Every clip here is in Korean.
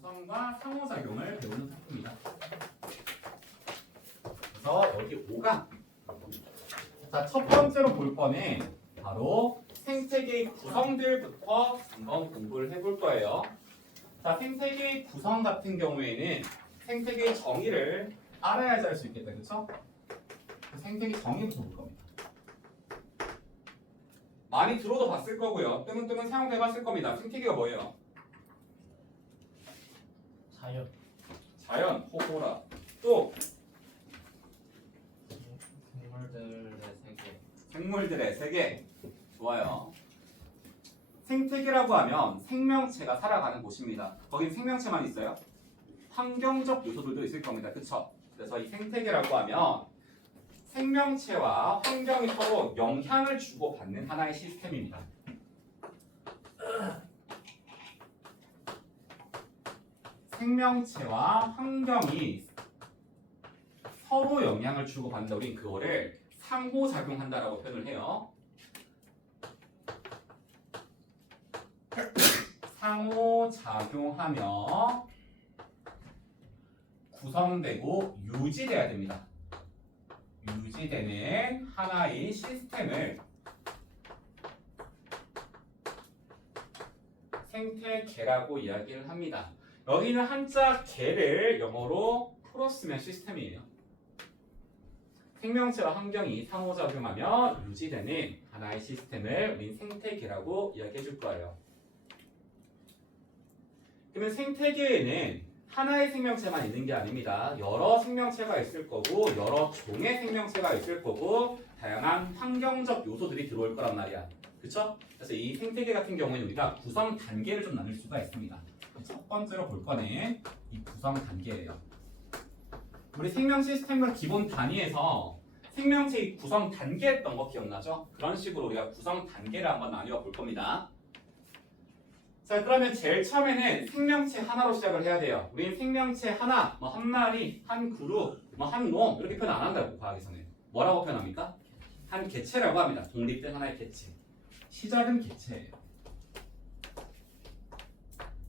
구성과 상호작용을 배우는 토픽입니다. 그래서 여기 5강. 자, 첫 번째로 볼 거는 바로 생태계의 구성들부터 한번 공부를 해볼 거예요. 자, 생태계의 구성 같은 경우에는 생태계의 정의를 알아야지 할 수 있겠다, 그렇죠? 생태계 정의부터 볼 겁니다. 많이 들어도 봤을 거고요. 뜨문뜨문 사용도 해봤을 겁니다. 생태계가 뭐예요? 자연, 호호라. 또 생물들의 세계. 좋아요. 생태계라고 하면 생명체가 살아가는 곳입니다. 거긴 생명체만 있어요? 환경적 요소들도 있을 겁니다. 그쵸? 그래서 이 생태계라고 하면 생명체와 환경이 서로 영향을 주고받는 하나의 시스템입니다. 생명체와 환경이 서로 영향을 주고받는다. 우린 그거를 상호작용한다라고 표현을 해요. 상호작용하며 구성되고 유지돼야 됩니다. 유지되는 하나의 시스템을 생태계라고 이야기를 합니다. 여기는 한자 계를 영어로 풀었으면 시스템이에요. 생명체와 환경이 상호작용하며 유지되는 하나의 시스템을 우린 생태계라고 이야기해 줄 거예요. 그러면 생태계에는 하나의 생명체만 있는 게 아닙니다. 여러 생명체가 있을 거고 여러 종의 생명체가 있을 거고 다양한 환경적 요소들이 들어올 거란 말이야. 그쵸? 그래서 이 생태계 같은 경우에는 우리가 구성 단계를 좀 나눌 수가 있습니다. 첫 번째로 볼 거는 이 구성 단계예요. 우리 생명 시스템의 기본 단위에서 생명체의 구성 단계 했던 거 기억나죠? 그런 식으로 우리가 구성 단계를 한번 나뉘어 볼 겁니다. 자, 그러면 제일 처음에는 생명체 하나로 시작을 해야 돼요. 우리는 생명체 하나, 뭐 한 마리, 한 그룹, 뭐 한 놈 이렇게 표현 안 한다고 과학에서는. 뭐라고 표현합니까? 한 개체라고 합니다. 독립된 하나의 개체. 시작은 개체예요.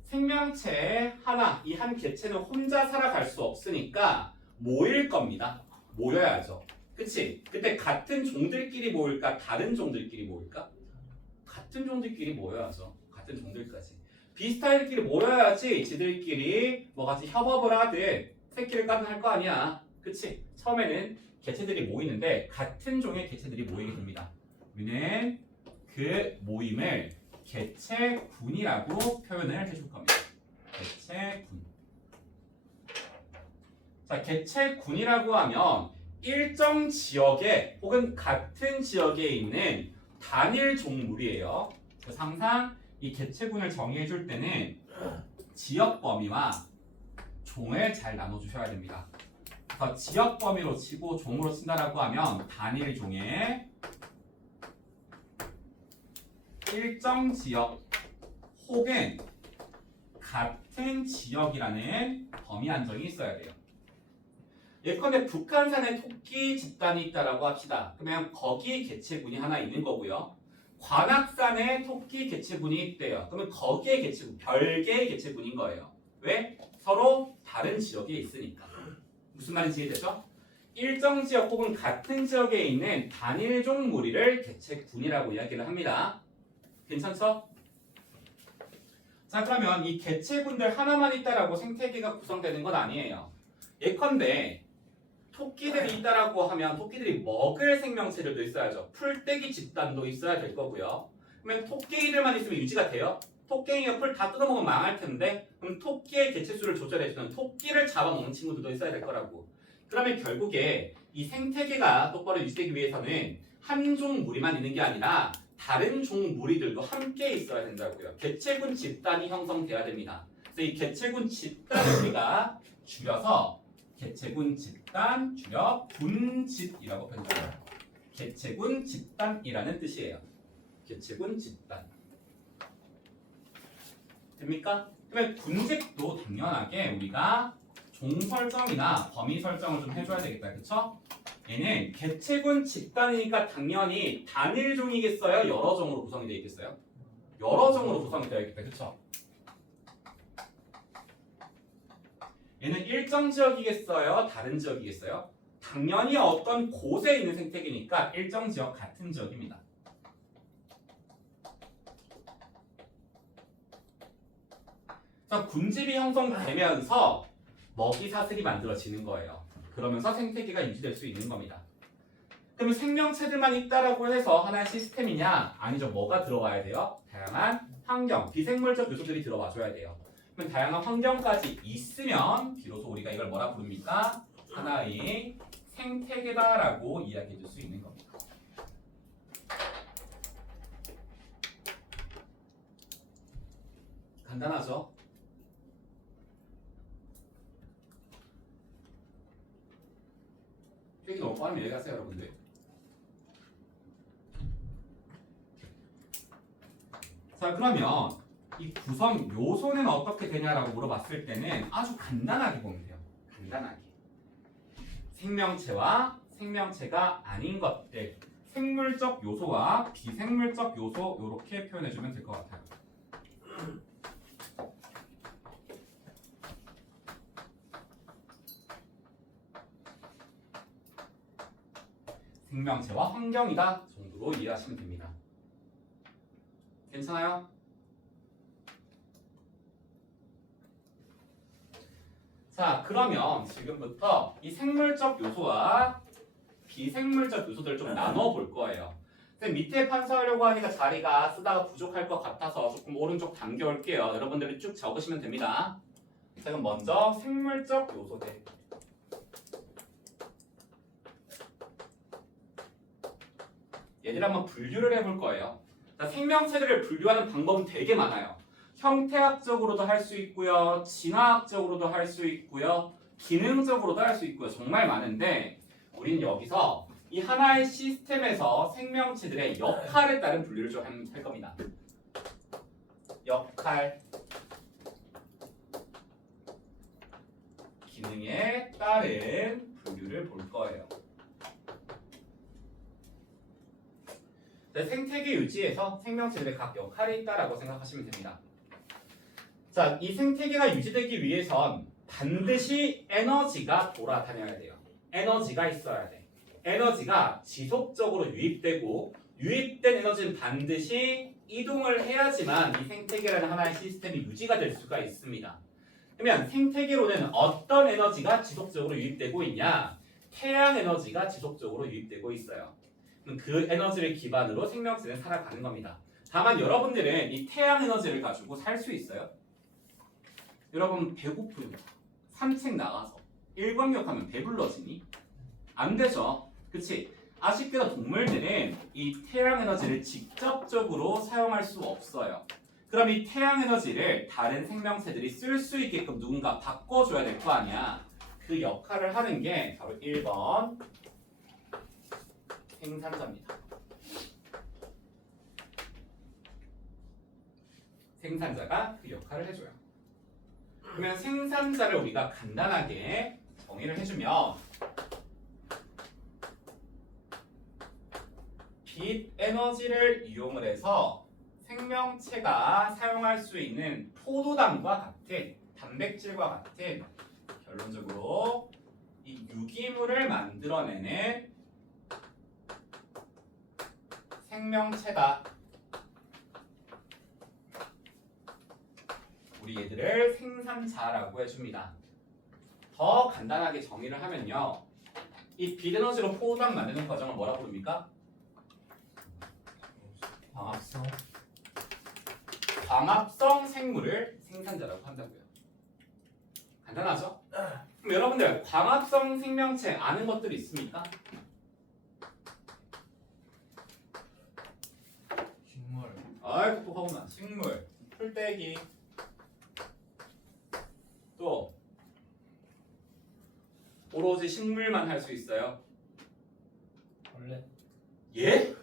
생명체 하나, 이 한 개체는 혼자 살아갈 수 없으니까 모일 겁니다. 모여야죠. 그치? 그때 같은 종들끼리 모일까? 다른 종들끼리 모일까? 같은 종들끼리 모여야죠. 같은 종들까지. 비슷한 애들끼리 모여야지 지들끼리 뭐 같이 협업을 하든 새끼를 까든 할 거 아니야. 그치? 처음에는 개체들이 모이는데 같은 종의 개체들이 모이게 됩니다. 우리는 그 모임을 개체군이라고 표현을 해줄 겁니다. 개체군. 자, 개체군이라고 하면 일정 지역에 혹은 같은 지역에 있는 단일 종물이에요. 그래서 항상 이 개체군을 정의해 줄 때는 지역 범위와 종을 잘 나눠 주셔야 됩니다. 그래서 지역 범위로 치고 종으로 친다라고 하면 단일 종의 일정 지역 혹은 같은 지역이라는 범위 한정이 있어야 돼요. 예컨대 북한산에 토끼 집단이 있다라고 합시다. 그러면 거기 개체군이 하나 있는 거고요. 관악산에 토끼 개체군이 있대요. 그러면 거기에 개체군, 별개의 개체군인 거예요. 왜? 서로 다른 지역에 있으니까. 무슨 말인지 이해되죠? 일정 지역 혹은 같은 지역에 있는 단일종 무리를 개체군이라고 이야기를 합니다. 괜찮죠? 자, 그러면 이 개체군들 하나만 있다라고 생태계가 구성되는 건 아니에요. 예컨대 토끼들이 있다라고 하면 토끼들이 먹을 생명체들도 있어야죠. 풀떼기 집단도 있어야 될 거고요. 그러면 토끼들만 있으면 유지가 돼요? 토끼가 풀 다 뜯어먹으면 망할 텐데 그럼 토끼의 개체수를 조절해주는 토끼를 잡아먹는 친구들도 있어야 될 거라고. 그러면 결국에 이 생태계가 똑바로 유지되기 위해서는 한 종 무리만 있는 게 아니라 다른 종 무리들도 함께 있어야 된다고요. 개체군 집단이 형성돼야 됩니다. 그래서 이 개체군 집단을 우리가 줄여서 개체군 집단 줄여 군집이라고 표현해요. 개체군 집단이라는 뜻이에요. 개체군 집단. 됩니까? 그러면 군집도 당연하게 우리가 종 설정이나 범위 설정을 좀 해줘야 되겠다. 그쵸? 얘는 개체군 집단이니까 당연히 단일 종이겠어요? 여러 종으로 구성이 되어 있겠어요? 여러 종으로 구성이 되어 있겠다. 그쵸? 얘는 일정 지역이겠어요? 다른 지역이겠어요? 당연히 어떤 곳에 있는 생태계니까 일정 지역 같은 지역입니다. 자, 군집이 형성되면서 먹이 사슬이 만들어지는 거예요. 그러면서 생태계가 유지될 수 있는 겁니다. 그럼 생명체들만 있다라고 해서 하나의 시스템이냐? 아니죠. 뭐가 들어와야 돼요? 다양한 환경, 비생물적 요소들이 들어와 줘야 돼요. 그럼 다양한 환경까지 있으면 비로소 우리가 이걸 뭐라 부릅니까? 하나의 생태계다라고 이야기해 줄 수 있는 겁니다. 간단하죠? 표기 너무 빠르면 여기 가세요, 여러분들. 자, 그러면 이 구성 요소는 어떻게 되냐라고 물어봤을 때는 아주 간단하게 보면 돼요. 간단하게. 생명체와 생명체가 아닌 것들, 생물적 요소와 비생물적 요소 이렇게 표현해주면 될 것 같아요. 생명체와 환경이다 정도로 이해하시면 됩니다. 괜찮아요? 자, 그러면 지금부터 이 생물적 요소와 비생물적 요소들을 좀 나눠 볼 거예요. 근데 밑에 판서하려고 하니까 자리가 쓰다가 부족할 것 같아서 조금 오른쪽 당겨올게요. 여러분들이 쭉 적으시면 됩니다. 자, 그럼 먼저 생물적 요소들. 얘들 한번 분류를 해볼 거예요. 자, 생명체들을 분류하는 방법은 되게 많아요. 형태학적으로도 할 수 있고요, 진화학적으로도 할 수 있고요, 기능적으로도 할 수 있고요. 정말 많은데 우리는 여기서 이 하나의 시스템에서 생명체들의 역할에 따른 분류를 좀 할 겁니다. 역할, 기능에 따른 분류를 볼 거예요. 생태계 유지에서 생명체들의 각 역할이 있다라고 생각하시면 됩니다. 자, 이 생태계가 유지되기 위해선 반드시 에너지가 돌아다녀야 돼요. 에너지가 있어야 돼. 에너지가 지속적으로 유입되고 유입된 에너지는 반드시 이동을 해야지만 이 생태계라는 하나의 시스템이 유지가 될 수가 있습니다. 그러면 생태계로는 어떤 에너지가 지속적으로 유입되고 있냐? 태양 에너지가 지속적으로 유입되고 있어요. 그 에너지를 기반으로 생명체는 살아가는 겁니다. 다만 여러분들은 이 태양 에너지를 가지고 살 수 있어요? 여러분 배고프면 산책 나가서 일광욕하면 배불러지니? 안 되죠. 그치? 아쉽게도 동물들은 이 태양 에너지를 직접적으로 사용할 수 없어요. 그럼 이 태양 에너지를 다른 생명체들이 쓸 수 있게끔 누군가 바꿔줘야 될 거 아니야. 그 역할을 하는 게 바로 1번 생산자입니다. 생산자가 그 역할을 해줘요. 그러면 생산자를 우리가 간단하게 정의를 해주면 빛 에너지를 이용을 해서 생명체가 사용할 수 있는 포도당과 같은 단백질과 같은 결론적으로 이 유기물을 만들어내는 생명체다. 우리 얘들을 생산자라고 해줍니다. 더 간단하게 정의를 하면요, 이 빛 에너지로 포도당 만드는 과정을 뭐라 부릅니까? 광합성 생물을 생산자라고 한다고요. 간단하죠? 그럼 여러분들 광합성 생명체 아는 것들이 있습니까? 식물. 아이 똑똑하구나. 식물, 풀떼기, 또 오로지 식물만 할 수 있어요. 벌레. 예?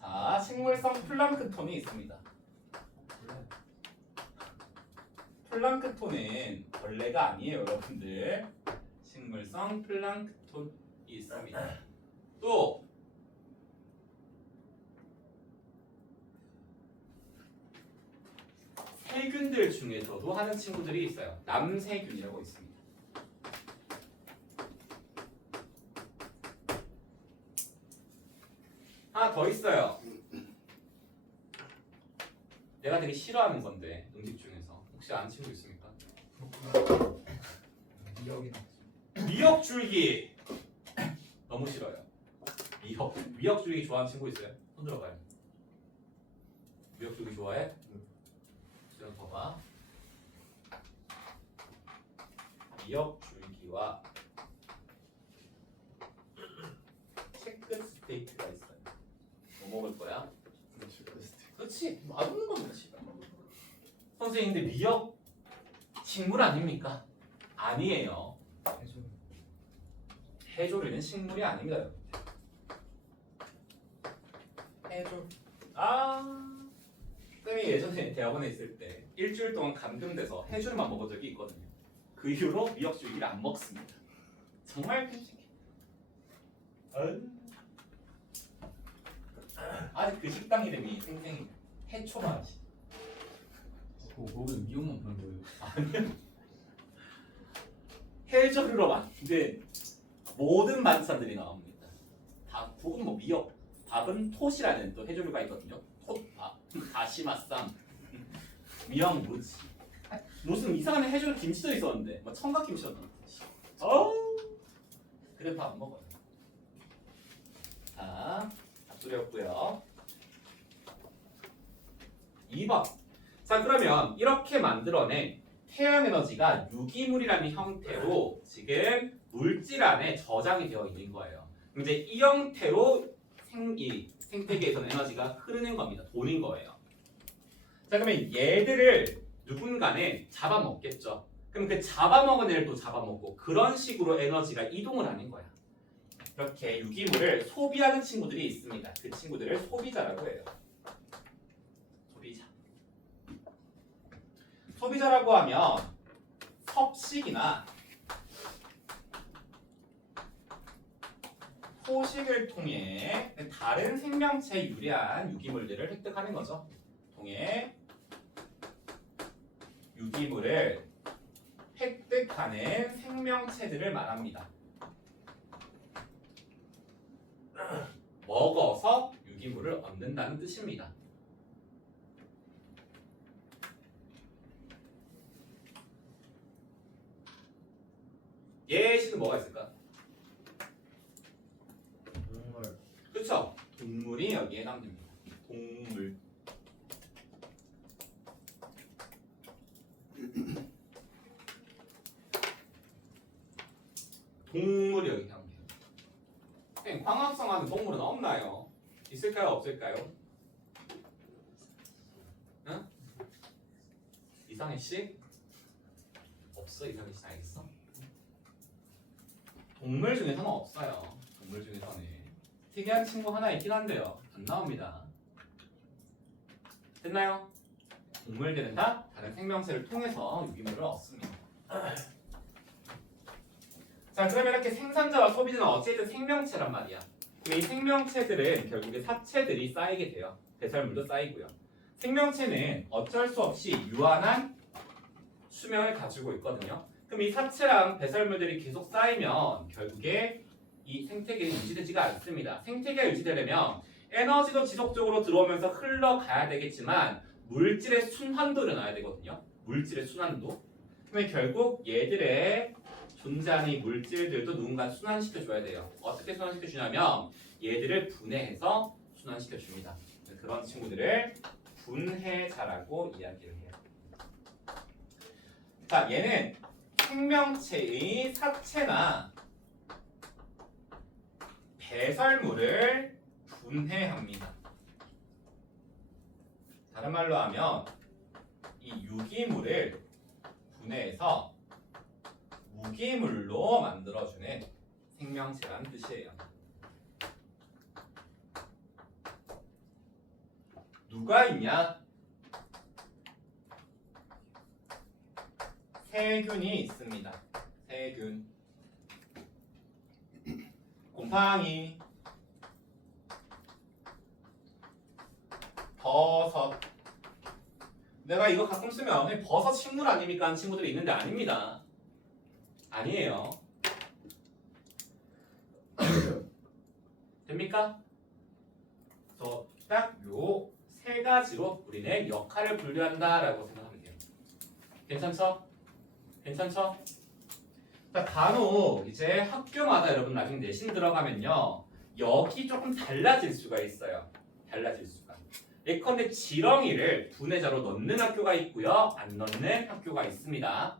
자, 식물성 플랑크톤이 있습니다. 벌레. 플랑크톤은 벌레가 아니에요, 여러분들. 식물성 플랑크톤이 있습니다. 또 세균들 중에서도 하는 친구들이 있어요. 남세균이라고 있습니다. 하나 더 있어요. 내가 되게 싫어하는 건데 음식 중에서 혹시 아는 친구 있습니까? 미역이 미역줄기 너무 싫어요. 미역줄기 좋아하는 친구 있어요? 손 들어봐요. 미역줄기 좋아해? 좀 봐봐. 미역줄기와 체크 스테이크가 있어요. 뭐 먹을 거야? 그렇지. 맛없는 겁니다. 지금. 선생님 근데 미역 식물 아닙니까? 아니에요. 해줘. 해조류는 식물이 아닙니다. 여러분. 해조. 아, 쌤이 예전에 대학원에 있을 때 일주일 동안 감금돼서 해조류만 먹은 적이 있거든요. 그 이후로 미역줄기를 안 먹습니다. 정말 끔찍해. 아직 그 식당 이름이 생생 해초맛이. 거기 미역만 파는 거예요. 아니요. 해조류로 만든 모든 반찬들이 나옵니다. 다 국은 뭐 미역, 밥은 톳이라는 또 해조류가 있거든요. 톳밥, 다시마쌈, 미역무치. 무슨 이상한 해조류 김치도 있었는데, 뭐 청각김치였나? 그래 밥 안 먹어요. 자, 답들이었고요. 2번. 자, 그러면 이렇게 만들어낸 태양 에너지가 유기물이라는 형태로 지금 물질 안에 저장이 되어 있는 거예요. 그럼 이제 이 형태로 생태계에서는 에너지가 흐르는 겁니다. 도는 거예요. 자, 그러면 얘들을 누군가는 잡아먹겠죠. 그럼 그 잡아먹은 애를 또 잡아먹고 그런 식으로 에너지가 이동을 하는 거야. 이렇게 유기물을 소비하는 친구들이 있습니다. 그 친구들을 소비자라고 해요. 소비자. 소비자라고 하면 섭식이나 포식을 통해 다른 생명체에 유리한 유기물들을 획득하는 거죠. 통해 유기물을 획득하는 생명체들을 말합니다. 먹어서 유기물을 얻는다는 뜻입니다. 예시는 뭐가 있을까? 정말 그렇죠. 동물이 여기에 해당됩니다. 동물. 동물이 여기 해당돼요. 선생님, 광합성하는 동물은 없나요? 있을까요? 없을까요? 응? 이상해 씨? 없어. 이상해 씨 알겠어? 동물 중에서는 없어요. 동물 중에서는 특이한 친구 하나 있긴 한데요. 안 나옵니다. 됐나요? 동물들은 다 다른 생명체를 통해서 유기물을 얻습니다. 자, 그러면 이렇게 생산자와 소비자는 어쨌든 생명체란 말이야. 그럼 이 생명체들은 결국에 사체들이 쌓이게 돼요. 배설물도 쌓이고요. 생명체는 어쩔 수 없이 유한한 수명을 가지고 있거든요. 그럼 이 사체랑 배설물들이 계속 쌓이면 결국에 이 생태계는 유지되지가 않습니다. 얘가 유지되려면 에너지도 지속적으로 들어오면서 흘러가야 되겠지만 물질의 순환도 일어나야 되거든요. 물질의 순환도. 그러면 결국 얘들의 존재하는 이 물질들도 누군가 순환시켜줘야 돼요. 어떻게 순환시켜주냐면 얘들을 분해해서 순환시켜줍니다. 그런 친구들을 분해자라고 이야기를 해요. 자, 얘는 생명체의 사체나 배설물을 분해합니다. 다른 말로 하면 이 유기물을 분해해서 무기물로 만들어주는 생명체란 뜻이에요. 누가 있냐? 세균이 있습니다. 세균. 곰팡이, 버섯, 내가 이거 가끔 쓰면 버섯 식물 아닙니까? 하는 친구들이 있는데 아닙니다. 아니에요. 됩니까? 그래서 딱 요 세 가지로 우리는 역할을 분류한다라고 생각하면 돼요. 괜찮죠? 괜찮죠? 자, 간혹 이제 학교마다 여러분 나중에 내신 들어가면요. 여기 조금 달라질 수가 있어요. 달라질 수가. 예컨대 지렁이를 분해자로 넣는 학교가 있고요. 안 넣는 학교가 있습니다.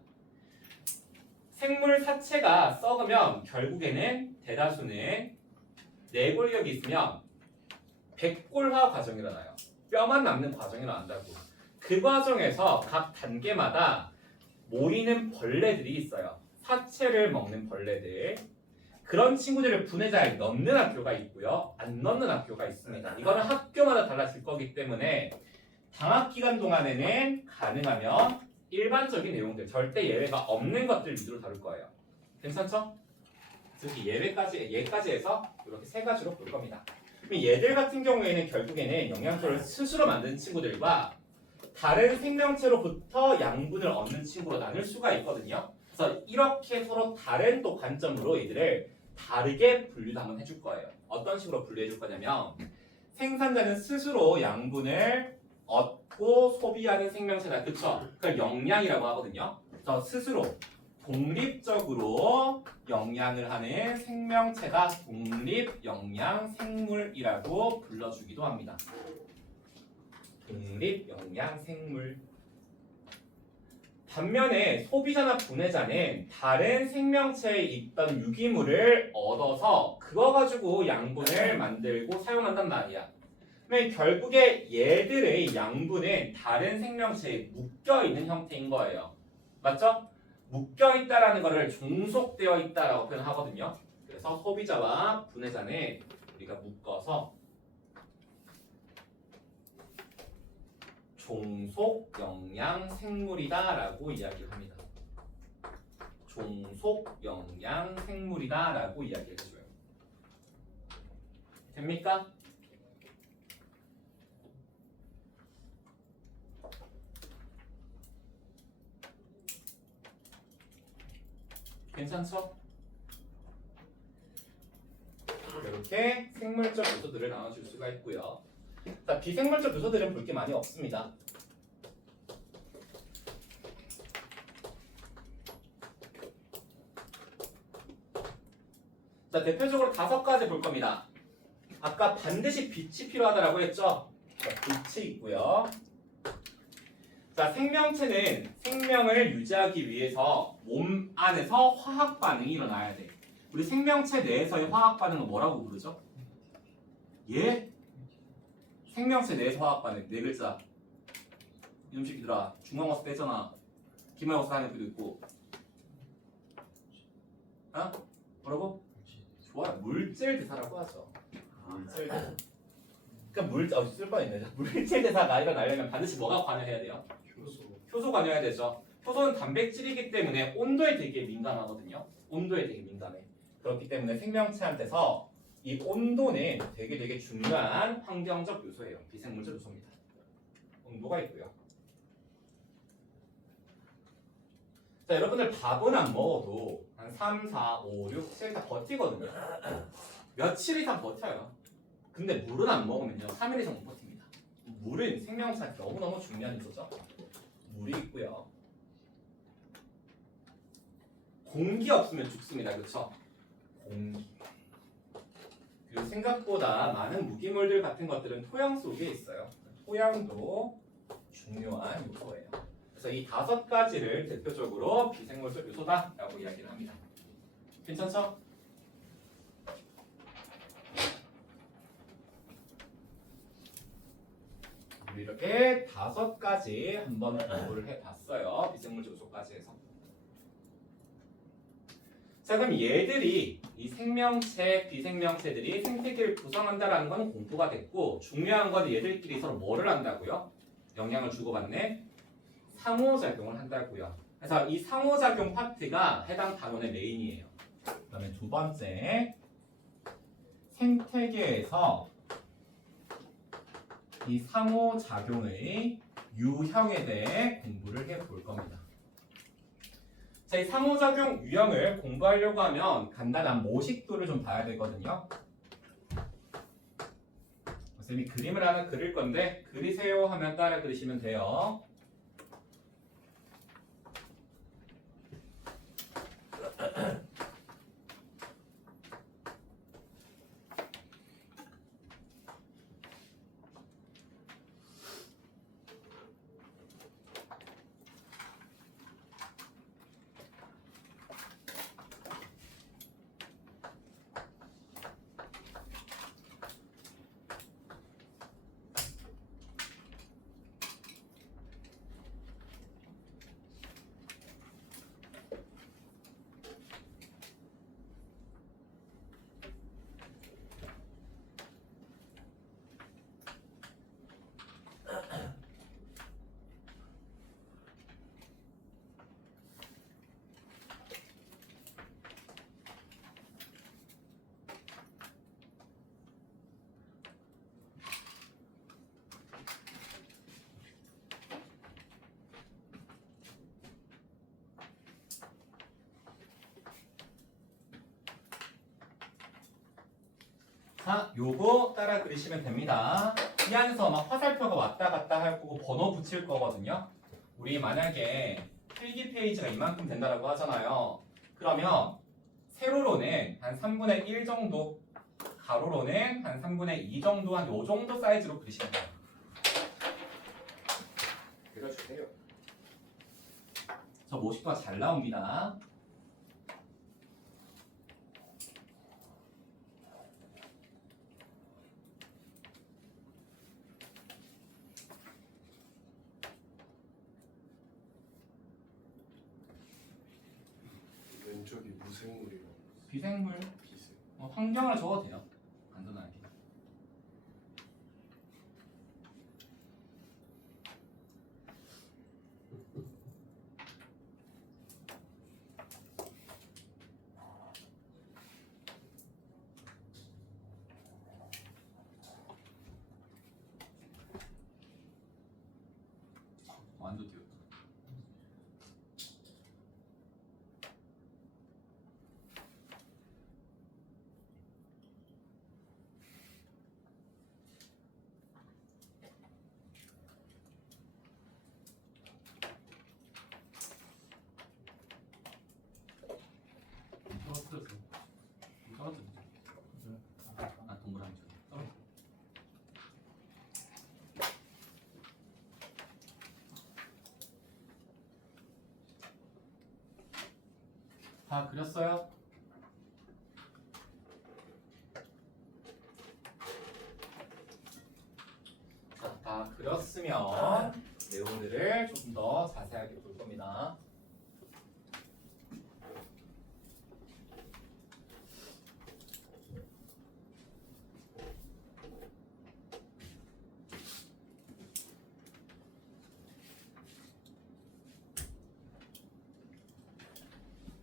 생물 사체가 썩으면 결국에는 대다수는 내골격이 있으면 백골화 과정이 일어나요. 뼈만 남는 과정이 일어난다고. 그 과정에서 각 단계마다 모이는 벌레들이 있어요. 사체를 먹는 벌레들. 그런 친구들을 분해자에 넣는 학교가 있고요. 안 넣는 학교가 있습니다. 이거는 학교마다 달라질 거기 때문에 방학 기간 동안에는 가능하면 일반적인 내용들, 절대 예외가 없는 것들 위주로 다룰 거예요. 괜찮죠? 즉 예까지 해서 이렇게 세 가지로 볼 겁니다. 그럼 얘들 같은 경우에는 결국에는 영양소를 스스로 만드는 친구들과 다른 생명체로부터 양분을 얻는 친구로 나눌 수가 있거든요. 그래서 이렇게 서로 다른 또 관점으로 얘들을 다르게 분류도 한번 해줄 거예요. 어떤 식으로 분류해 줄 거냐면 생산자는 스스로 양분을 얻고 소비하는 생명체다. 그쵸? 그걸 영양이라고 하거든요. 그래서 스스로 독립적으로 영양을 하는 생명체가 독립영양생물이라고 불러주기도 합니다. 독립영양생물. 반면에 소비자나 분해자는 다른 생명체에 있던 유기물을 얻어서 그거 가지고 양분을 만들고 사용한단 말이야. 그러면 결국에 얘들의 양분은 다른 생명체에 묶여있는 형태인 거예요. 맞죠? 묶여있다라는 것을 종속되어 있다라고 표현하거든요. 그래서 소비자와 분해자는 우리가 묶어서 종속영양생물이다라고 이야기를 합니다. 종속영양생물이다라고 이야기를 해줘요. 됩니까? 괜찮죠? 이렇게 생물적 요소들을 나눠줄 수가 있고요. 자, 비생물적 요소들은 볼 게 많이 없습니다. 자, 대표적으로 5가지 볼 겁니다. 아까 반드시 빛이 필요하다라고 했죠? 자, 빛이 있고요. 자, 생명체는 생명을 유지하기 위해서 몸 안에서 화학 반응이 일어나야 돼. 우리 생명체 내에서의 화학 반응은 뭐라고 부르죠? 예? 생명체 내에서 화학 반응. 네 글자. 이놈 새끼들아. 중간고사 떼잖아. 기말고사 하는 애도 있고. 어? 뭐라고? 좋아. 물질 대사라고 하죠. 물질 대사. 그러니까 쓸 뻔했네. 물질 대사가 일어나려면 반드시 뭐가 관여해야 돼요? 효소 관여해야 되죠. 효소는 단백질이기 때문에 온도에 되게 민감하거든요. 온도에 되게 민감해. 그렇기 때문에 생명체한테서 이 온도는 되게 중요한 환경적 요소예요. 비생물적 요소입니다. 온도가 있고요. 자, 여러분들 밥은 안 먹어도 한 3, 4, 5, 6, 7 다 버티거든요. 며칠 이상 버텨요. 근데 물은 안 먹으면요 3일 이상 못 버팁니다. 물은 생명체한테 너무너무 중요한 요소죠. 물이 있고요. 공기 없으면 죽습니다. 그렇죠? 공기. 그리고 생각보다 많은 무기물들 같은 것들은 토양 속에 있어요. 토양도 중요한 요소예요. 그래서 이 5가지를 대표적으로 비생물적 요소다라고 이야기를 합니다. 괜찮죠? 이렇게 5가지 한번 공부를 해봤어요. 비생물적 요소까지 해서. 자, 그럼 얘들이 이 생명체, 비생명체들이 생태계를 구성한다라는 건 공부가 됐고, 중요한 건 얘들끼리 서로 뭐를 한다고요? 영향을 주고받는 상호작용을 한다고요. 그래서 이 상호작용 파트가 해당 단원의 메인이에요. 그다음에 2번째, 생태계에서 이 상호작용의 유형에 대해 공부를 해볼 겁니다. 자, 이 상호작용 유형을 공부하려고 하면 간단한 모식도를 좀 봐야 되거든요. 선생님이 그림을 하나 그릴 건데 그리세요 하면 따라 그리시면 돼요. 자, 요거 따라 그리시면 됩니다. 이 안에서 막 화살표가 왔다 갔다 할 거고 번호 붙일 거거든요. 우리 만약에 필기 페이지가 이만큼 된다라고 하잖아요. 그러면 세로로는 한 3분의 1 정도, 가로로는 한 3분의 2 정도, 한 요 정도 사이즈로 그리시면 돼요. 그려주세요. 저 모식도가 잘 나옵니다. 왼쪽이 무생물이랑 비생물, 비생. 환경을 적어도 돼요. 간단하게. 완전 띄웠다. 떨어뜨렸어. 떨어뜨렸어. 아, 동그라미 줘. 떨어뜨렸어. 다 그렸어요? 자, 다 그렸으면 내용들을 조금 더 자세하게 볼 겁니다.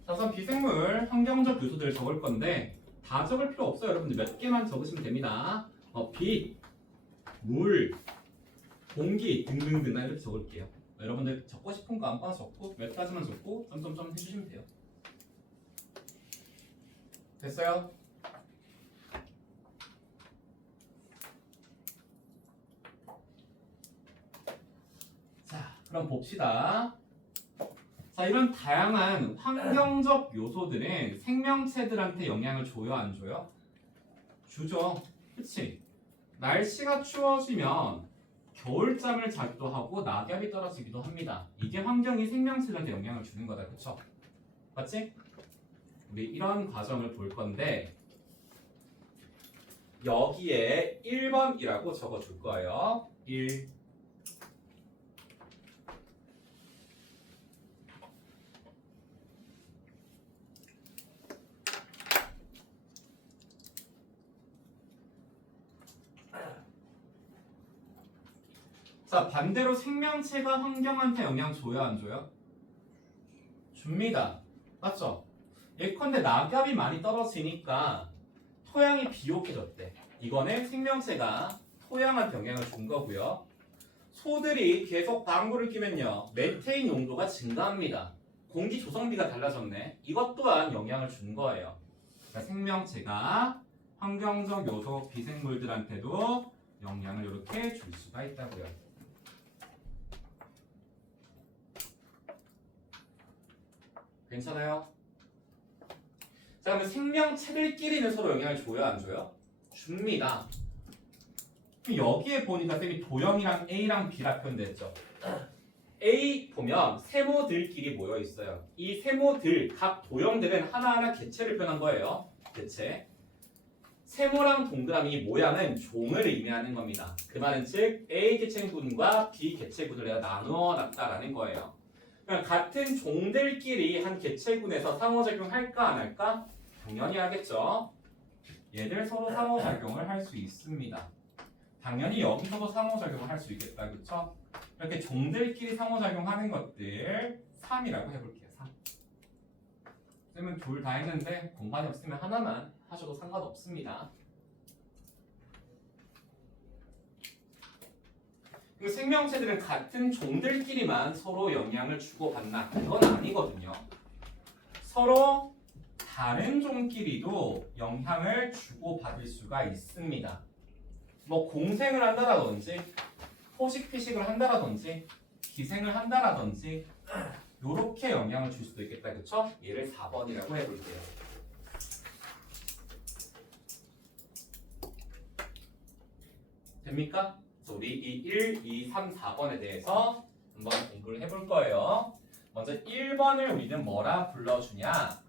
자, 우선 비생물 환경적 요소들을 적을 건데 다 적을 필요 없어요. 여러분들 몇 개만 적으시면 됩니다. 빛, 물, 공기 등등등 이렇게 적을게요. 여러분들 적고 싶은 거 아무거나 적고 몇 가지만 적고 점점점 해주시면 돼요. 됐어요? 자, 그럼 봅시다. 자, 이런 다양한 환경적 요소들은 생명체들한테 영향을 줘요, 안 줘요? 주죠. 그치? 날씨가 추워지면 겨울잠을 자기도 하고 낙엽이 떨어지기도 합니다. 이게 환경이 생명체들한테 영향을 주는 거다. 그쵸? 맞지? 우리 이런 과정을 볼 건데 여기에 1번이라고 적어줄 거예요. 1. 자, 반대로 생명체가 환경한테 영향 줘요, 안 줘요? 줍니다. 맞죠? 예컨대 낙엽이 많이 떨어지니까 토양이 비옥해졌대. 이거는 생명체가 토양한테 영향을 준 거고요. 소들이 계속 방구를 끼면요, 메테인 농도가 증가합니다. 공기 조성비가 달라졌네. 이것 또한 영향을 준 거예요. 그러니까 생명체가 환경적 요소 비생물들한테도 영향을 이렇게 줄 수가 있다고요. 괜찮아요? 자, 그러면 생명체들끼리는 서로 영향을 줘요, 안 줘요? 줍니다. 그럼 여기에 보니까 쌤이 도형이랑 A랑 B라 표현됐죠. A 보면 세모들끼리 모여 있어요. 이 세모들, 각 도형들은 하나하나 개체를 표현한 거예요. 개체. 세모랑 동그라미 모양은 종을 의미하는 겁니다. 그 말은 즉 A 개체군과 B 개체군을 내가 나누어 놨다라는 거예요. 그러니까 같은 종들끼리 한 개체군에서 상호작용할까 안 할까? 당연히 하겠죠. 얘들 서로 상호작용을 할 수 있습니다. 당연히 여기서도 상호작용을 할 수 있겠다. 그렇죠? 이렇게 종들끼리 상호작용하는 것들 3이라고 해볼게요. 3. 쌤은 둘 다 했는데 공간이 없으면 하나만 하셔도 상관없습니다. 생명체들은 같은 종들끼리만 서로 영향을 주고받나? 그건 아니거든요. 서로 다른 종끼리도 영향을 주고받을 수가 있습니다. 뭐 공생을 한다라든지 포식피식을 한다라든지 기생을 한다라든지 요렇게 영향을 줄 수도 있겠다. 그쵸? 얘를 4번이라고 해볼게요. 됩니까? 그래서 우리 이 1, 2, 3, 4번에 대해서 한번 공부를 해볼 거예요. 먼저 1번을 우리는 뭐라 불러주냐?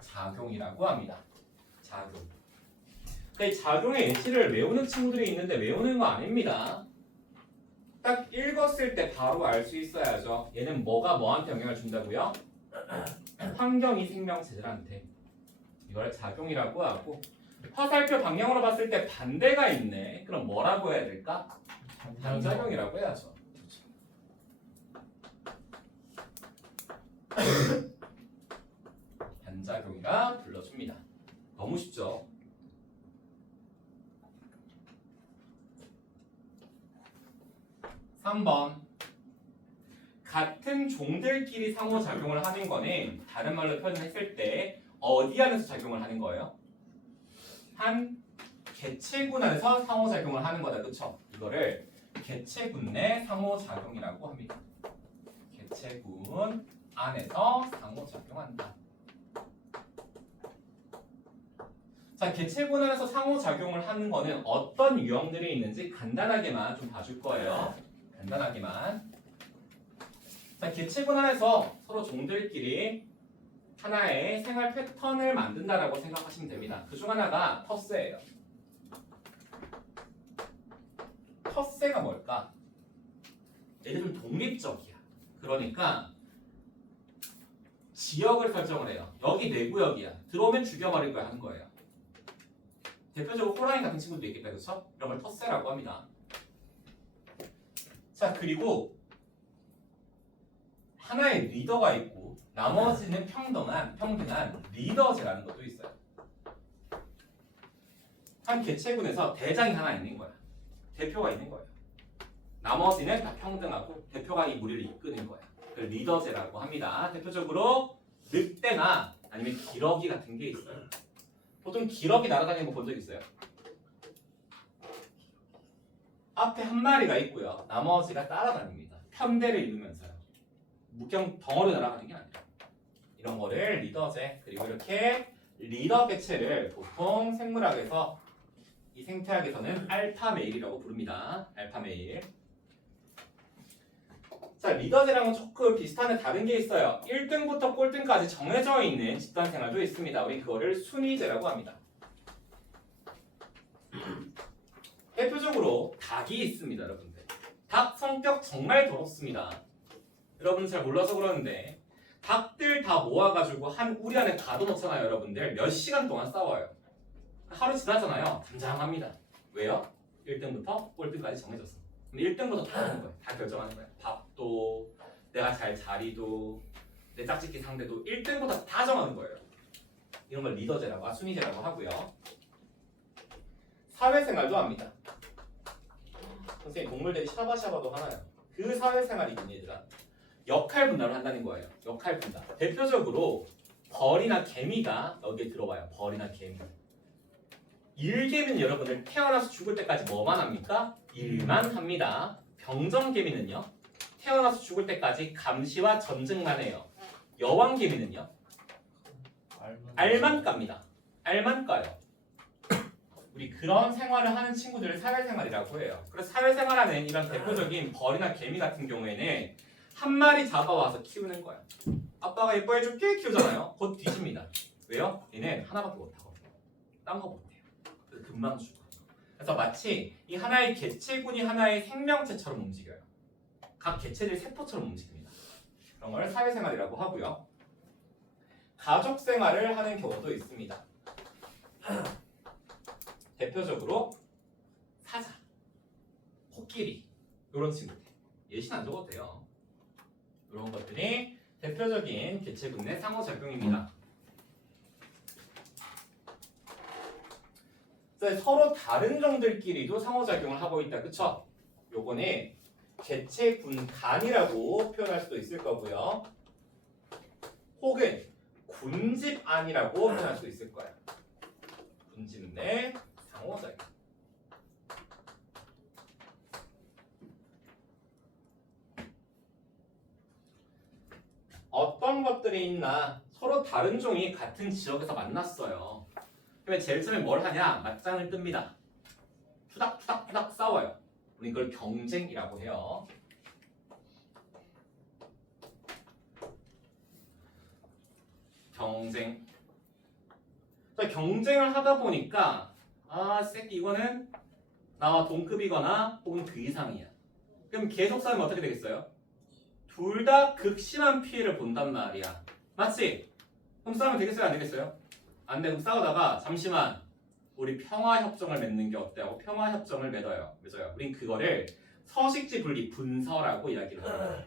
작용이라고 합니다. 작용. 이 작용의 예시를 외우는 친구들이 있는데 외우는 거 아닙니다. 딱 읽었을 때 바로 알 수 있어야죠. 얘는 뭐가 뭐한테 영향을 준다고요? 환경이 생명체들한테. 이걸 작용이라고 하고, 화살표 방향으로 봤을 때 반대가 있네. 그럼 뭐라고 해야 될까? 반작용이라고 해야죠. 반작용이라 불러줍니다. 너무 쉽죠? 3번. 같은 종들끼리 상호작용을 하는 거는 다른 말로 표현했을 때 어디 안에서 작용을 하는 거예요? 한 개체군 안에서 상호작용을 하는 거다. 그쵸? 이거를 개체군 내 상호작용이라고 합니다. 개체군 안에서 상호작용한다. 자, 개체군 안에서 상호작용을 하는 거는 어떤 유형들이 있는지 간단하게만 좀 봐줄 거예요. 간단하게만. 자, 개체군 안에서 서로 종들끼리 하나의 생활 패턴을 만든다라고 생각하시면 됩니다. 그중 하나가 텃새예요. 텃새가 뭘까? 얘들 좀 독립적이야. 그러니까 지역을 설정을 해요. 여기 내 구역이야. 들어오면 죽여버릴 거야 하는 거예요. 대표적으로 호랑이 같은 친구도 있겠다. 그렇죠? 이런 걸 텃새라고 합니다. 자, 그리고 하나의 리더가 있고 나머지는 평등한 리더제라는 것도 있어요. 한 개체군에서 대장이 하나 있는 거야. 대표가 있는 거예요. 나머지는 다 평등하고 대표가 이 무리를 이끄는 거야. 그걸 리더제라고 합니다. 대표적으로 늑대나 아니면 기러기 같은 게 있어요. 보통 기러기 날아다니는 거 본 적 있어요? 앞에 한 마리가 있고요. 나머지가 따라다닙니다. 편대를 이루면서요. 묵형 덩어리 날아가는 게 아니라 이런 거를 리더제. 그리고 이렇게 리더 개체를 보통 생물학에서 이 생태학에서는 알파 메일이라고 부릅니다. 알파 메일. 자, 리더제랑은 조금 비슷한데 다른 게 있어요. 1등부터 꼴등까지 정해져 있는 집단 생활도 있습니다. 우리 그거를 순위제라고 합니다. 대표적으로 닭이 있습니다, 여러분들. 닭 성격 정말 더럽습니다. 여러분 잘 몰라서 그러는데 닭들 다 모아가지고 한 우리 안에 가둬놓잖아요, 여러분들. 몇 시간 동안 싸워요. 하루 지나잖아요. 잠잠합니다. 왜요? 1등부터 꼴등까지 정해졌어. 1등부터 다 하는 거예요. 다 결정하는 거예요. 밥도, 내가 잘 자리도, 내 짝짓기 상대도 1등부터 다 정하는 거예요. 이런 걸 리더제라고, 순위제라고 하고요. 사회생활도 합니다. 선생님 동물들이 샤바샤바도 하나요. 그 사회생활이긴 얘들아. 역할 분담을 한다는 거예요. 역할 분담. 대표적으로 벌이나 개미가 여기에 들어와요. 벌이나 개미. 일개미는 여러분들 태어나서 죽을 때까지 뭐만 합니까? 일만 합니다. 병정개미는요. 태어나서 죽을 때까지 감시와 전쟁만 해요. 여왕개미는요. 알만 깝니다. 알만 까요. 우리 그런 생활을 하는 친구들을 사회생활이라고 해요. 그래서 사회생활하는 이런 대표적인 벌이나 개미 같은 경우에는 한 마리 잡아와서 키우는 거야. 아빠가 예뻐해줄게 키우잖아요. 곧 뒤집니다. 왜요? 얘는 하나밖에 못하거든요. 딴 거 못해요. 그래서 금방 죽어요. 그래서 마치 이 하나의 개체군이 하나의 생명체처럼 움직여요. 각 개체들이 세포처럼 움직입니다. 그런 걸 사회생활이라고 하고요. 가족생활을 하는 경우도 있습니다. 대표적으로 사자, 코끼리 이런 친구들. 예시는 안 적어도 돼요. 이런 것들이 대표적인 개체군 내 상호작용입니다. 서로 다른 종들끼리도 상호작용을 하고 있다. 그쵸? 요거는 개체군 간이라고 표현할 수도 있을 거고요. 혹은 군집안이라고 표현할 수도 있을 거예요. 군집 내 상호작용. 어떤 것들이 있나? 서로 다른 종이 같은 지역에서 만났어요. 그러면 제일 처음에 뭘 하냐? 맞짱을 뜹니다. 투닥투닥투닥 싸워요. 우리 그걸 경쟁이라고 해요. 경쟁. 경쟁을 하다 보니까 새끼 이거는 나와 동급이거나 혹은 그 이상이야. 그럼 계속 싸우면 어떻게 되겠어요? 둘 다 극심한 피해를 본단 말이야. 맞지? 그럼 싸우면 되겠어요? 안 되겠어요? 안 되고 싸우다가 잠시만 우리 평화협정을 맺는 게 어때? 하고 평화협정을 맺어요. 우린 그거를 서식지 분리 분서라고 이야기를 해요.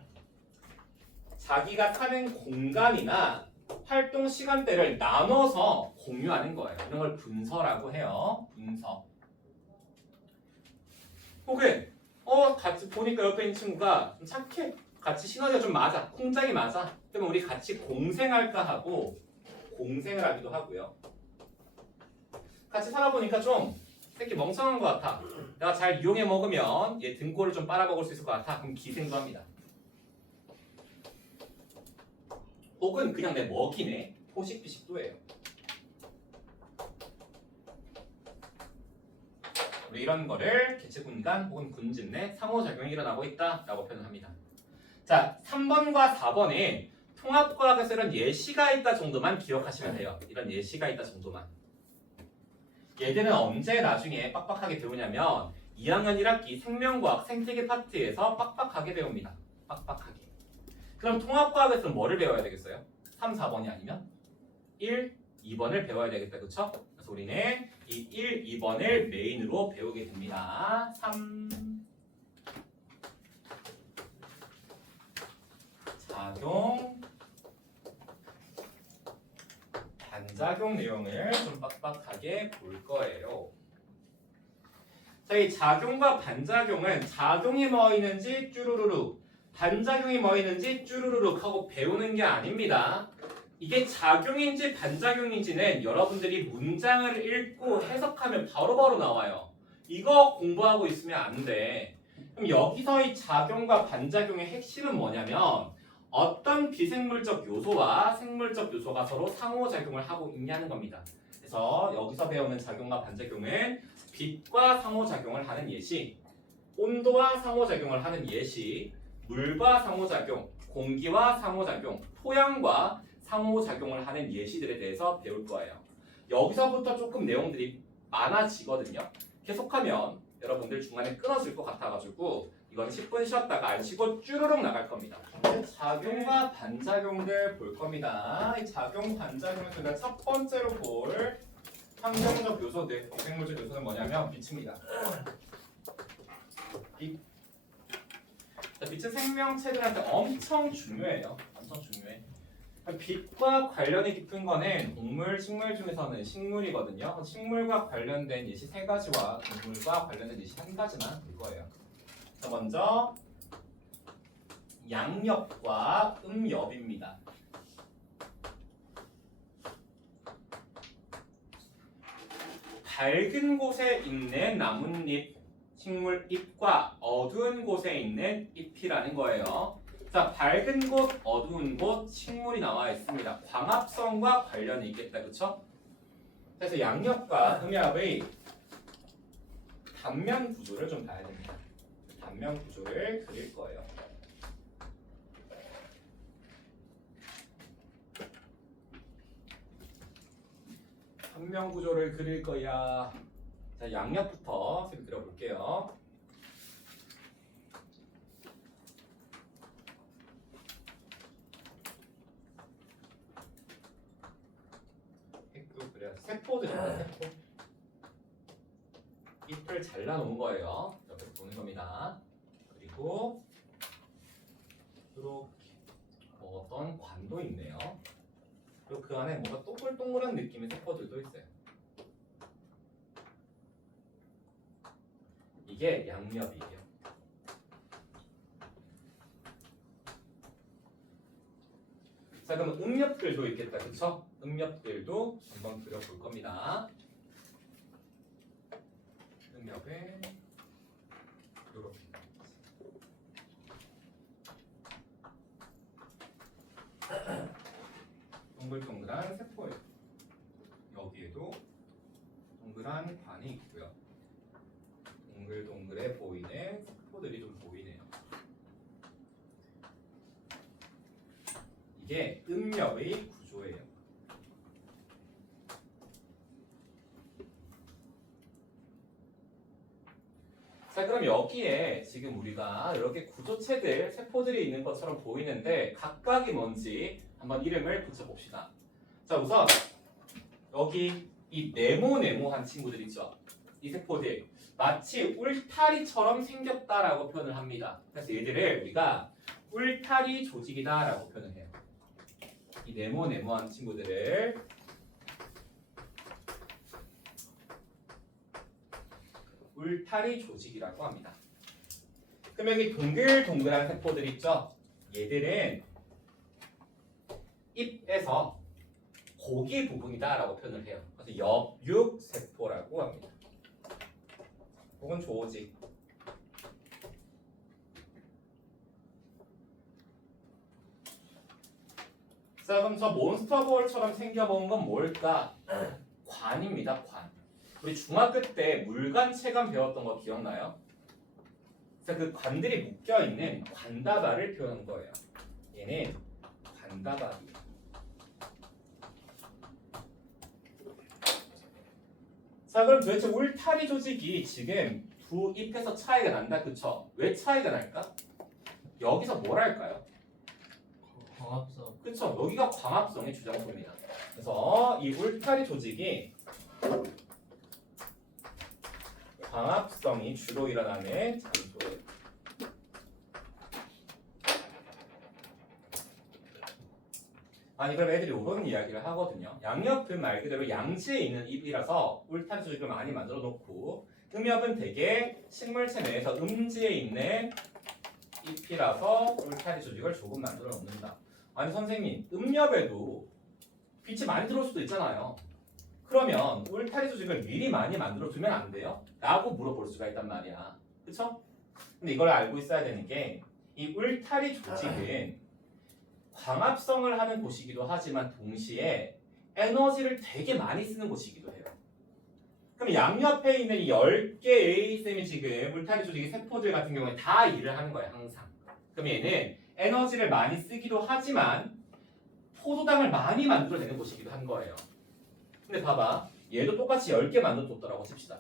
자기가 사는 공간이나 활동 시간대를 나눠서 공유하는 거예요. 이런 걸 분서라고 해요. 분서. 혹은 같이 보니까 옆에 있는 친구가 좀 착해. 같이 시너지가 좀 맞아. 콩짝이 맞아. 그러면 우리 같이 공생할까 하고 공생을 하기도 하고요. 같이 살아보니까 좀 새끼 멍청한 것 같아. 내가 잘 이용해 먹으면 얘 등골을 좀 빨아먹을 수 있을 것 같아. 그럼 기생도 합니다. 혹은 그냥 내 먹이네. 포식비식도 해요. 우리 이런 거를 개체군 간 혹은 군집 내 상호작용이 일어나고 있다라고 표현합니다. 자, 3번과 4번에 통합과학에서 이런 예시가 있다 정도만 기억하시면 돼요. 이런 예시가 있다 정도만. 얘들은 언제 나중에 빡빡하게 배우냐면 2학년 1학기 생명과학 생태계 파트에서 빡빡하게 배웁니다. 빡빡하게. 그럼 통합과학에서는 뭐를 배워야 되겠어요? 3, 4번이 아니면 1, 2번을 배워야 되겠다. 그쵸? 그래서 우리는 이 1, 2번을 메인으로 배우게 됩니다. 3 작용 반작용 내용을 좀 빡빡하게 볼 거예요. 자, 이 작용과 반작용은 작용이 뭐 있는지 쭈루루룩, 반작용이 뭐 있는지 쭈루루룩 하고 배우는 게 아닙니다. 이게 작용인지 반작용인지는 여러분들이 문장을 읽고 해석하면 바로바로 나와요. 이거 공부하고 있으면 안 돼. 그럼 여기서 이 작용과 반작용의 핵심은 뭐냐면 어떤 비생물적 요소와 생물적 요소가 서로 상호작용을 하고 있냐는 겁니다. 그래서 여기서 배우는 작용과 반작용은 빛과 상호작용을 하는 예시, 온도와 상호작용을 하는 예시, 물과 상호작용, 공기와 상호작용, 토양과 상호작용을 하는 예시들에 대해서 배울 거예요. 여기서부터 조금 내용들이 많아지거든요. 계속하면 여러분들 중간에 끊어질 것 같아가지고 이건 10분 쉬었다가 안 쉬고 쭈르륵 나갈 겁니다. 작용과 반작용들 볼 겁니다. 이 작용, 반작용에서 첫 번째로 볼 환경적 요소들, 비생물적 요소는 뭐냐면 빛입니다. 빛. 빛은 생명체들한테 엄청 중요해요. 엄청 중요해. 빛과 관련이 깊은 거는 동물, 식물 중에서는 식물이거든요. 식물과 관련된 예시 3가지와 동물과 관련된 예시 1가지만 볼 거예요. 자, 먼저 양옆과 음옆입니다. 밝은 곳에 있는 나뭇잎, 식물 잎과 어두운 곳에 있는 잎이라는 거예요. 자, 밝은 곳, 어두운 곳, 식물이 나와 있습니다. 광합성과 관련이 있겠다, 그쵸? 그래서 양옆과 음엽의 단면 구조를 좀 봐야 됩니다. 단면 구조를 그릴 거예요. 단면 구조를 그릴 거야. 자, 양옆부터 좀 그려볼게요. 핵도 그려야 세포들입니다. 세포. 잎을 잘라놓은 거예요. 이렇게 보는 겁니다. 그리고 이렇게 어떤 관도 있네요. 그리고 그 안에 뭔가 동글동글한 느낌의 세포들도 있어요. 이게 양옆이에요. 자, 그럼 음옆들도 있겠다, 그쵸? 음옆들도 한번 그려볼 겁니다. 음옆에 이렇게 동글동글한 세포예요. 여기에도 동그란 관이 있고요. 동글동글해 보이는 세포들이 좀 보이네요. 이게 음엽의 구조예요. 자, 그럼 여기에 지금 우리가 이렇게 구조체들, 세포들이 있는 것처럼 보이는데 각각이 뭔지 한번 이름을 붙여봅시다. 자, 우선 여기 이 네모네모한 친구들 있죠? 이 세포들 마치 울타리처럼 생겼다라고 표현을 합니다. 그래서 얘들을 우리가 울타리 조직이다라고 표현을 해요. 이 네모네모한 친구들을 울타리 조직이라고 합니다. 그럼 여기 동글동글한 세포들 있죠? 얘들은 잎에서 고기 부분이다라고 표현을 해요. 그래서 엽육세포라고 합니다. 혹은 조직. 자, 그럼 저 몬스터볼처럼 생겨본 건 뭘까? 관입니다. 관. 우리 중학교 때 물관 체감 배웠던 거 기억나요? 그래서 그 관들이 묶여있는 관다발을 표현한 거예요. 얘는 관다발이에요. 자, 그럼 도대체 울타리 조직이 지금 두 잎에서 차이가 난다, 그쵸? 왜 차이가 날까? 여기서 뭘 할까요? 광합성. 그쵸? 여기가 광합성의 주장소입니다. 그래서 이 울타리 조직이 광합성이 주로 일어나는 장소예요. 아니, 그럼 애들이 이런 이야기를 하거든요. 양옆은 말 그대로 양지에 있는 잎이라서 울타리 조직을 많이 만들어 놓고, 음엽은 대개 식물체 내에서 음지에 있는 잎이라서 울타리 조직을 조금 만들어 놓는다. 아니 선생님, 음엽에도 빛이 많이 들어올 수도 있잖아요. 그러면 울타리 조직을 미리 많이 만들어 두면 안 돼요? 라고 물어볼 수가 있단 말이야. 그쵸? 근데 이걸 알고 있어야 되는 게, 이 울타리 조직은 광합성을 하는 곳이기도 하지만 동시에 에너지를 되게 많이 쓰는 곳이기도 해요. 그럼 양옆에 있는 이 10개의 쌤이 지금 울타리 조직의 세포들 같은 경우에 다 일을 하는 거예요, 항상. 그럼 얘는 에너지를 많이 쓰기도 하지만 포도당을 많이 만들어내는 곳이기도 한 거예요. 근데 봐봐, 얘도 똑같이 10개 만들어줬더라고 칩시다.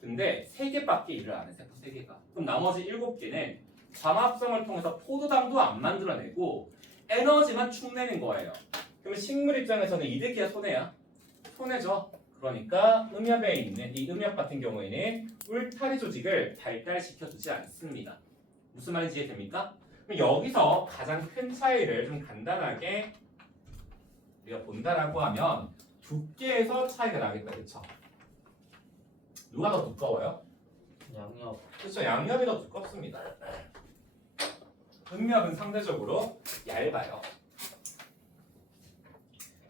근데 3개밖에 일을 안 해, 세포 3개가. 그럼 나머지 7개는 광합성을 통해서 포도당도 안 만들어내고 에너지만 축내는 거예요. 그럼 식물 입장에서는 이득이야, 손해야? 손해죠. 그러니까 음엽에 있는 이 음엽 같은 경우에는 울타리 조직을 발달시켜주지 않습니다. 무슨 말인지 이해됩니까? 그럼 여기서 가장 큰 차이를 좀 간단하게 우리가 본다라고 하면 두께에서 차이가 나겠다, 그쵸? 누가 더 두꺼워요? 양옆. 그렇죠. 양옆이 더 두껍습니다. 음엽은 상대적으로 얇아요.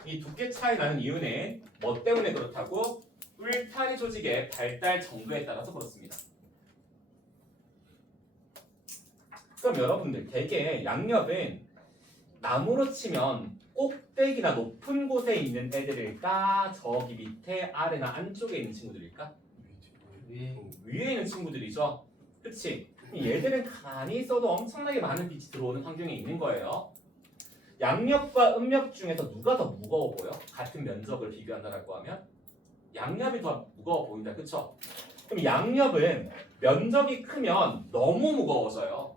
이 두께 차이 나는 이유는 뭐 때문에 그렇다고? 울타리 조직의 발달 정도에 따라서 그렇습니다. 그럼 여러분들 대개 양옆은 나무로 치면 꼭대기나 높은 곳에 있는 애들일까? 저기 밑에 아래나 안쪽에 있는 친구들일까? 위에. 위에 있는 친구들이죠. 그치? 얘들은 가만히 있어도 엄청나게 많은 빛이 들어오는 환경에 있는 거예요. 양옆과 음옆 중에서 누가 더 무거워 보여? 같은 면적을 비교한다라고 하면 양옆이 더 무거워 보인다. 그쵸? 그럼 양옆은 면적이 크면 너무 무거워져요.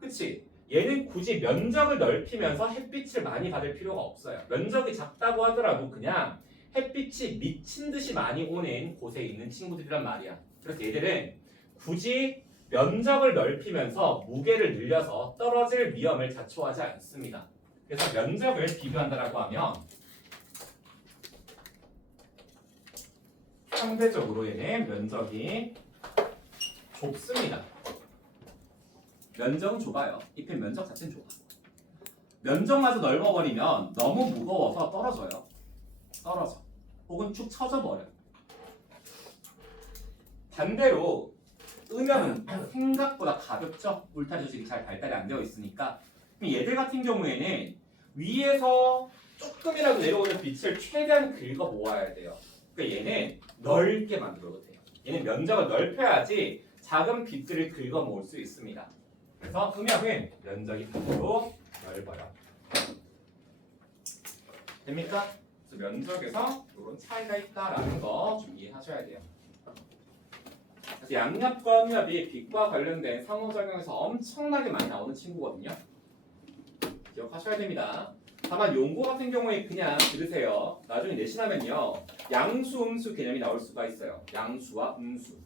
그치? 얘는 굳이 면적을 넓히면서 햇빛을 많이 받을 필요가 없어요. 면적이 작다고 하더라도 그냥 햇빛이 미친 듯이 많이 오는 곳에 있는 친구들이란 말이야. 그래서 얘들은 굳이 면적을 넓히면서 무게를 늘려서 떨어질 위험을 자초하지 않습니다. 그래서 면적을 비교한다라고 하면 상대적으로 얘는 면적이 좁습니다. 면적은 좁아요. 잎의 면적 자체는 좁아. 면적마저 넓어버리면 너무 무거워서 떨어져요. 떨어져. 혹은 축 처져버려. 반대로 음엽은 생각보다 가볍죠. 울타리 조직이 잘 발달이 안 되어 있으니까. 그럼 얘들 같은 경우에는 위에서 조금이라도 내려오는 빛을 최대한 긁어 모아야 돼요. 그러니까 얘는 넓게 만들어도 돼요. 얘는 면적을 넓혀야지 작은 빛들을 긁어 모을 수 있습니다. 그래서 음엽은 면적이 반대로 넓어요. 됩니까? 그래서 면적에서 이런 차이가 있다라는 거 좀 이해하셔야 돼요. 그래서 양옆과 음엽이 빛과 관련된 상호작용에서 엄청나게 많이 나오는 친구거든요. 기억하셔야 됩니다. 다만 용고 같은 경우에 그냥 들으세요. 나중에 내신하면요. 양수, 음수 개념이 나올 수가 있어요. 양수와 음수.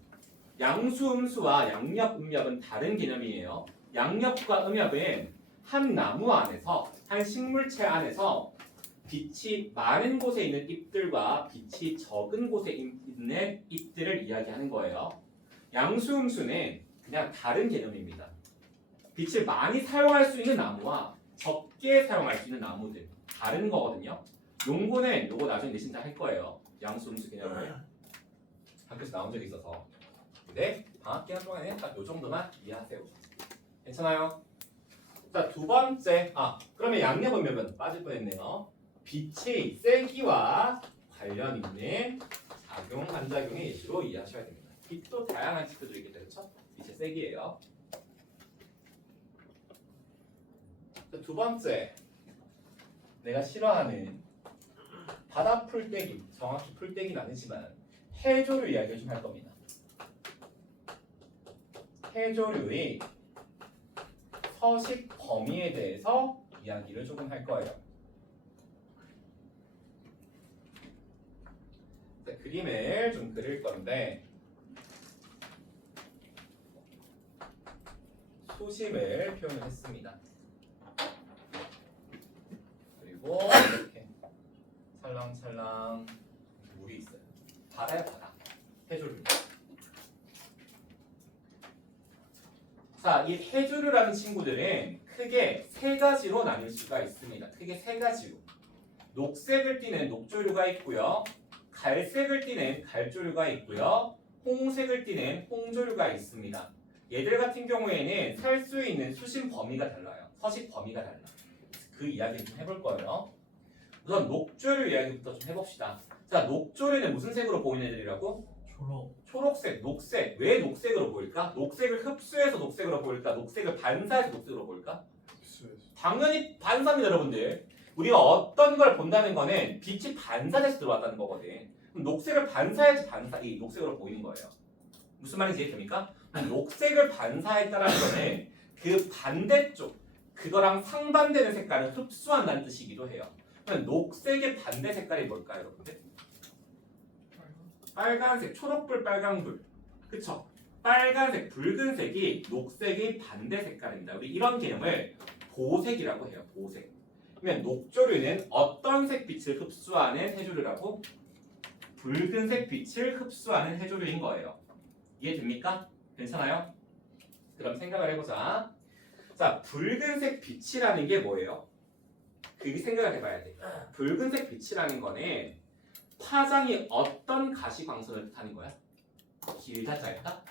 양수, 음수와 양옆, 음엽은 다른 개념이에요. 양옆과 음엽은 한 나무 안에서, 한 식물체 안에서 빛이 많은 곳에 있는 잎들과 빛이 적은 곳에 있는 잎들을 이야기하는 거예요. 양수, 음수는 그냥 다른 개념입니다. 빛을 많이 사용할 수 있는 나무와 적게 사용할 수 있는 나무들 다른 거거든요. 용고는 요거 나중에 내신자 할 거예요. 양수, 음수 개념을 학교에서 나온 적이 있어서. 근데 방학 기간 동안에는 딱 요 정도만 이해하세요. 괜찮아요? 자, 두 번째. 그러면 양옆 음엽은 빠질 뻔했네요. 빛의 세기와 관련 있는 작용, 반작용의 예시로 이해하셔야 됩니다. 빛도 다양한 식들이 있겠죠, 그렇죠? 빛의 세기예요. 자, 두 번째, 내가 싫어하는 바다 풀떼기, 정확히 풀떼기는 아니지만 해조류 이야기를 좀 할 겁니다. 해조류의 서식 범위에 대해서 이야기를 조금 할 거예요. 자, 그림을 좀 그릴 건데 소심을 표현을 했습니다. 그리고 이렇게 살랑살랑 물이 있어요. 바다야 바다. 해조류. 자, 이 해조류라는 친구들은 크게 세 가지로 나뉠 수가 있습니다. 크게 세 가지로. 녹색을 띠는 녹조류가 있고요. 갈색을 띠는 갈조류가 있고요. 홍색을 띠는 홍조류가 있습니다. 얘들 같은 경우에는 살 수 있는 수심 범위가 달라요. 서식 범위가 달라. 그 이야기 좀 해볼 거예요. 우선 녹조류 이야기부터 좀 해봅시다. 자, 녹조류는 무슨 색으로 보이는 애들이라고? 초록색, 녹색. 왜 녹색으로 보일까? 녹색을 흡수해서 녹색으로 보일까? 녹색을 반사해서 녹색으로 보일까? 당연히 반사입니다, 여러분들. 우리가 어떤 걸 본다는 거는 빛이 반사돼서 들어왔다는 거거든. 그럼 녹색을 반사해서 이 녹색으로 보이는 거예요. 무슨 말인지 이해됩니까? 녹색을 반사했다는 거는 그 반대쪽, 그거랑 상반되는 색깔을 흡수한다는 뜻이기도 해요. 그럼 녹색의 반대 색깔이 뭘까요, 여러분들? 빨간색, 초록불, 빨강불. 그쵸? 빨간색, 붉은색이 녹색의 반대 색깔입니다. 우리 이런 개념을 보색이라고 해요. 보색. 그러면 녹조류는 어떤 색 빛을 흡수하는 해조류라고? 붉은색 빛을 흡수하는 해조류인 거예요. 이해됩니까? 괜찮아요? 그럼 생각을 해보자. 자, 붉은색 빛이라는 게 뭐예요? 그 생각을 해봐야 돼. 붉은색 빛이라는 거는 파장이 어떤 가시광선을 뜻하는 거야? 길다 짧다?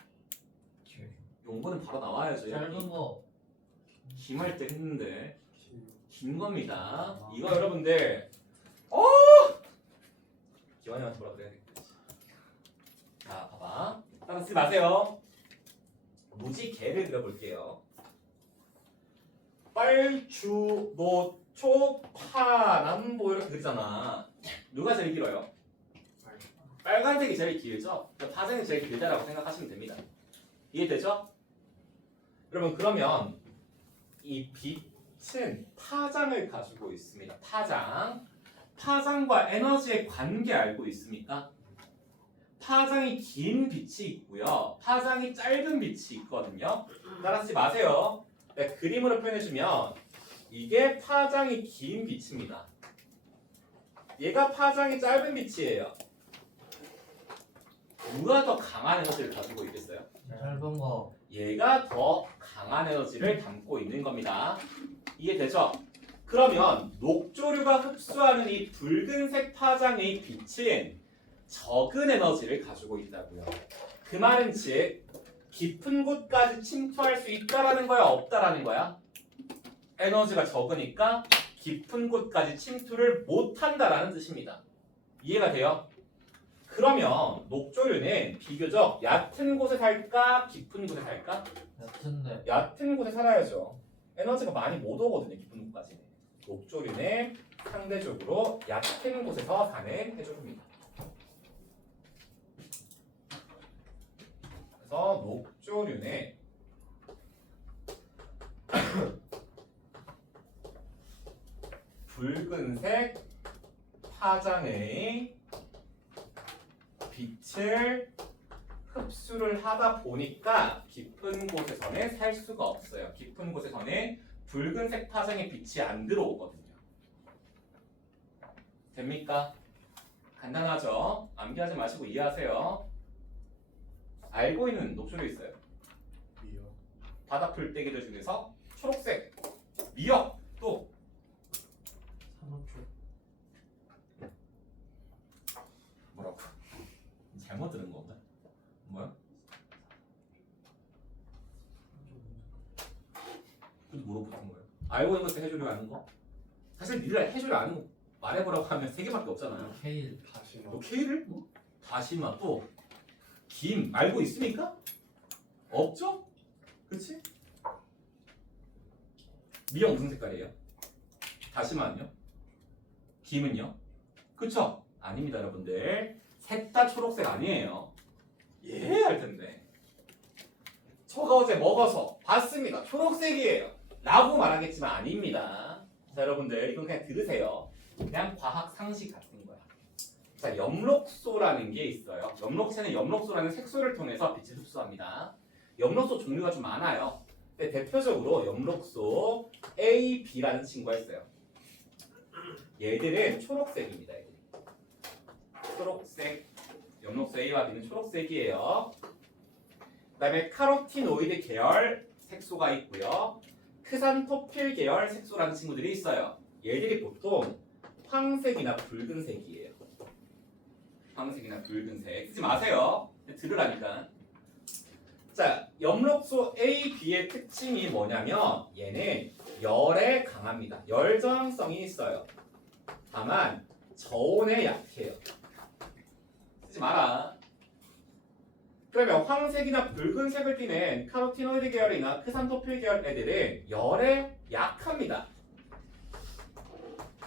용어는 바로 나와야죠. 짧은 거. 김할 때 했는데 긴 겁니다. 이거 여러분들 기환이한테 뭐라 그래야 되겠지. 자, 봐봐. 따라 쓰지 마세요. 무지개를 그려볼게요. 빨주, 노초, 파남보 이렇게 그리잖아. 누가 제일 길어요? 빨간색이 제일 길죠? 파생이 제일 길다라고 생각하시면 됩니다. 이해되죠? 여러분 그러면 이 빛은 파장을 가지고 있습니다. 파장과 에너지의 관계 알고 있습니까? 파장이 긴 빛이 있고요. 파장이 짧은 빛이 있거든요. 따라하지 마세요. 네, 그림으로 표현해주면 이게 파장이 긴 빛입니다. 얘가 파장이 짧은 빛이에요. 누가 더 강한 에너지를 가지고 있겠어요? 짧은 거. 얘가 더 강한 에너지를 담고 있는 겁니다. 이해되죠? 그러면 녹조류가 흡수하는 이 붉은색 파장의 빛은 적은 에너지를 가지고 있다고요. 그 말은 즉 깊은 곳까지 침투할 수 있다라는 거야, 없다라는 거야? 에너지가 적으니까 깊은 곳까지 침투를 못한다라는 뜻입니다. 이해가 돼요? 그러면 녹조류는 비교적 얕은 곳에 살까, 깊은 곳에 살까? 얕은데. 얕은 곳에 살아야죠. 에너지가 많이 못 오거든요, 깊은 곳까지는. 녹조류는 상대적으로 얕은 곳에서 사는 해조류입니다. 그래서 녹조류는 붉은색 파장의 빛을 흡수를 하다 보니까 깊은 곳에서는 살 수가 없어요. 깊은 곳에서는 붉은색 파장의 빛이 안 들어오거든요. 됩니까? 간단하죠? 암기하지 마시고 이해하세요. 알고 있는 녹조류 있어요? 미역. 바다 풀떼기들 중에서 초록색, 미역, 또 산호초. 뭐라고? 잘못 들은 건가? 뭐야? 근데 뭐로 붙은 거예요? 알고 있는 것을 해주려 하는 거? 사실 니들 해주려 아는 거 말해보라고 하면 세 개밖에 없잖아요. 케일. 다시마. 뭐 K를? 뭐? 다시마 또 김 알고 있습니까? 없죠? 그치? 미역 무슨 색깔이에요? 다시마는요? 김은요? 그쵸? 아닙니다 여러분들. 셋 다 초록색 아니에요. 예 할 텐데. 저가 어제 먹어서 봤습니다. 초록색이에요. 라고 말하겠지만 아닙니다. 자 여러분들 이건 그냥 들으세요. 그냥 과학 상식 같은 거야. 자 엽록소라는 게 있어요. 엽록체는 엽록소라는 색소를 통해서 빛을 흡수합니다. 엽록소 종류가 좀 많아요. 근데 대표적으로 엽록소 A, B라는 친구가 있어요. 얘들은 초록색입니다. 얘들이. 초록색. 엽록소 A와 B는 초록색이에요. 그 다음에 카로티노이드 계열 색소가 있고요. 크산토필 계열 색소라는 친구들이 있어요. 얘들이 보통 황색이나 붉은색이에요. 황색이나 붉은색. 쓰지 마세요. 들으라니까. 자, 엽록소 A, B의 특징이 뭐냐면 얘는 열에 강합니다. 열 저항성이 있어요. 다만 저온에 약해요. 쓰지 마라. 그러면 황색이나 붉은색을 띠는 카로티노이드 계열이나 크산토필 계열 애들은 열에 약합니다.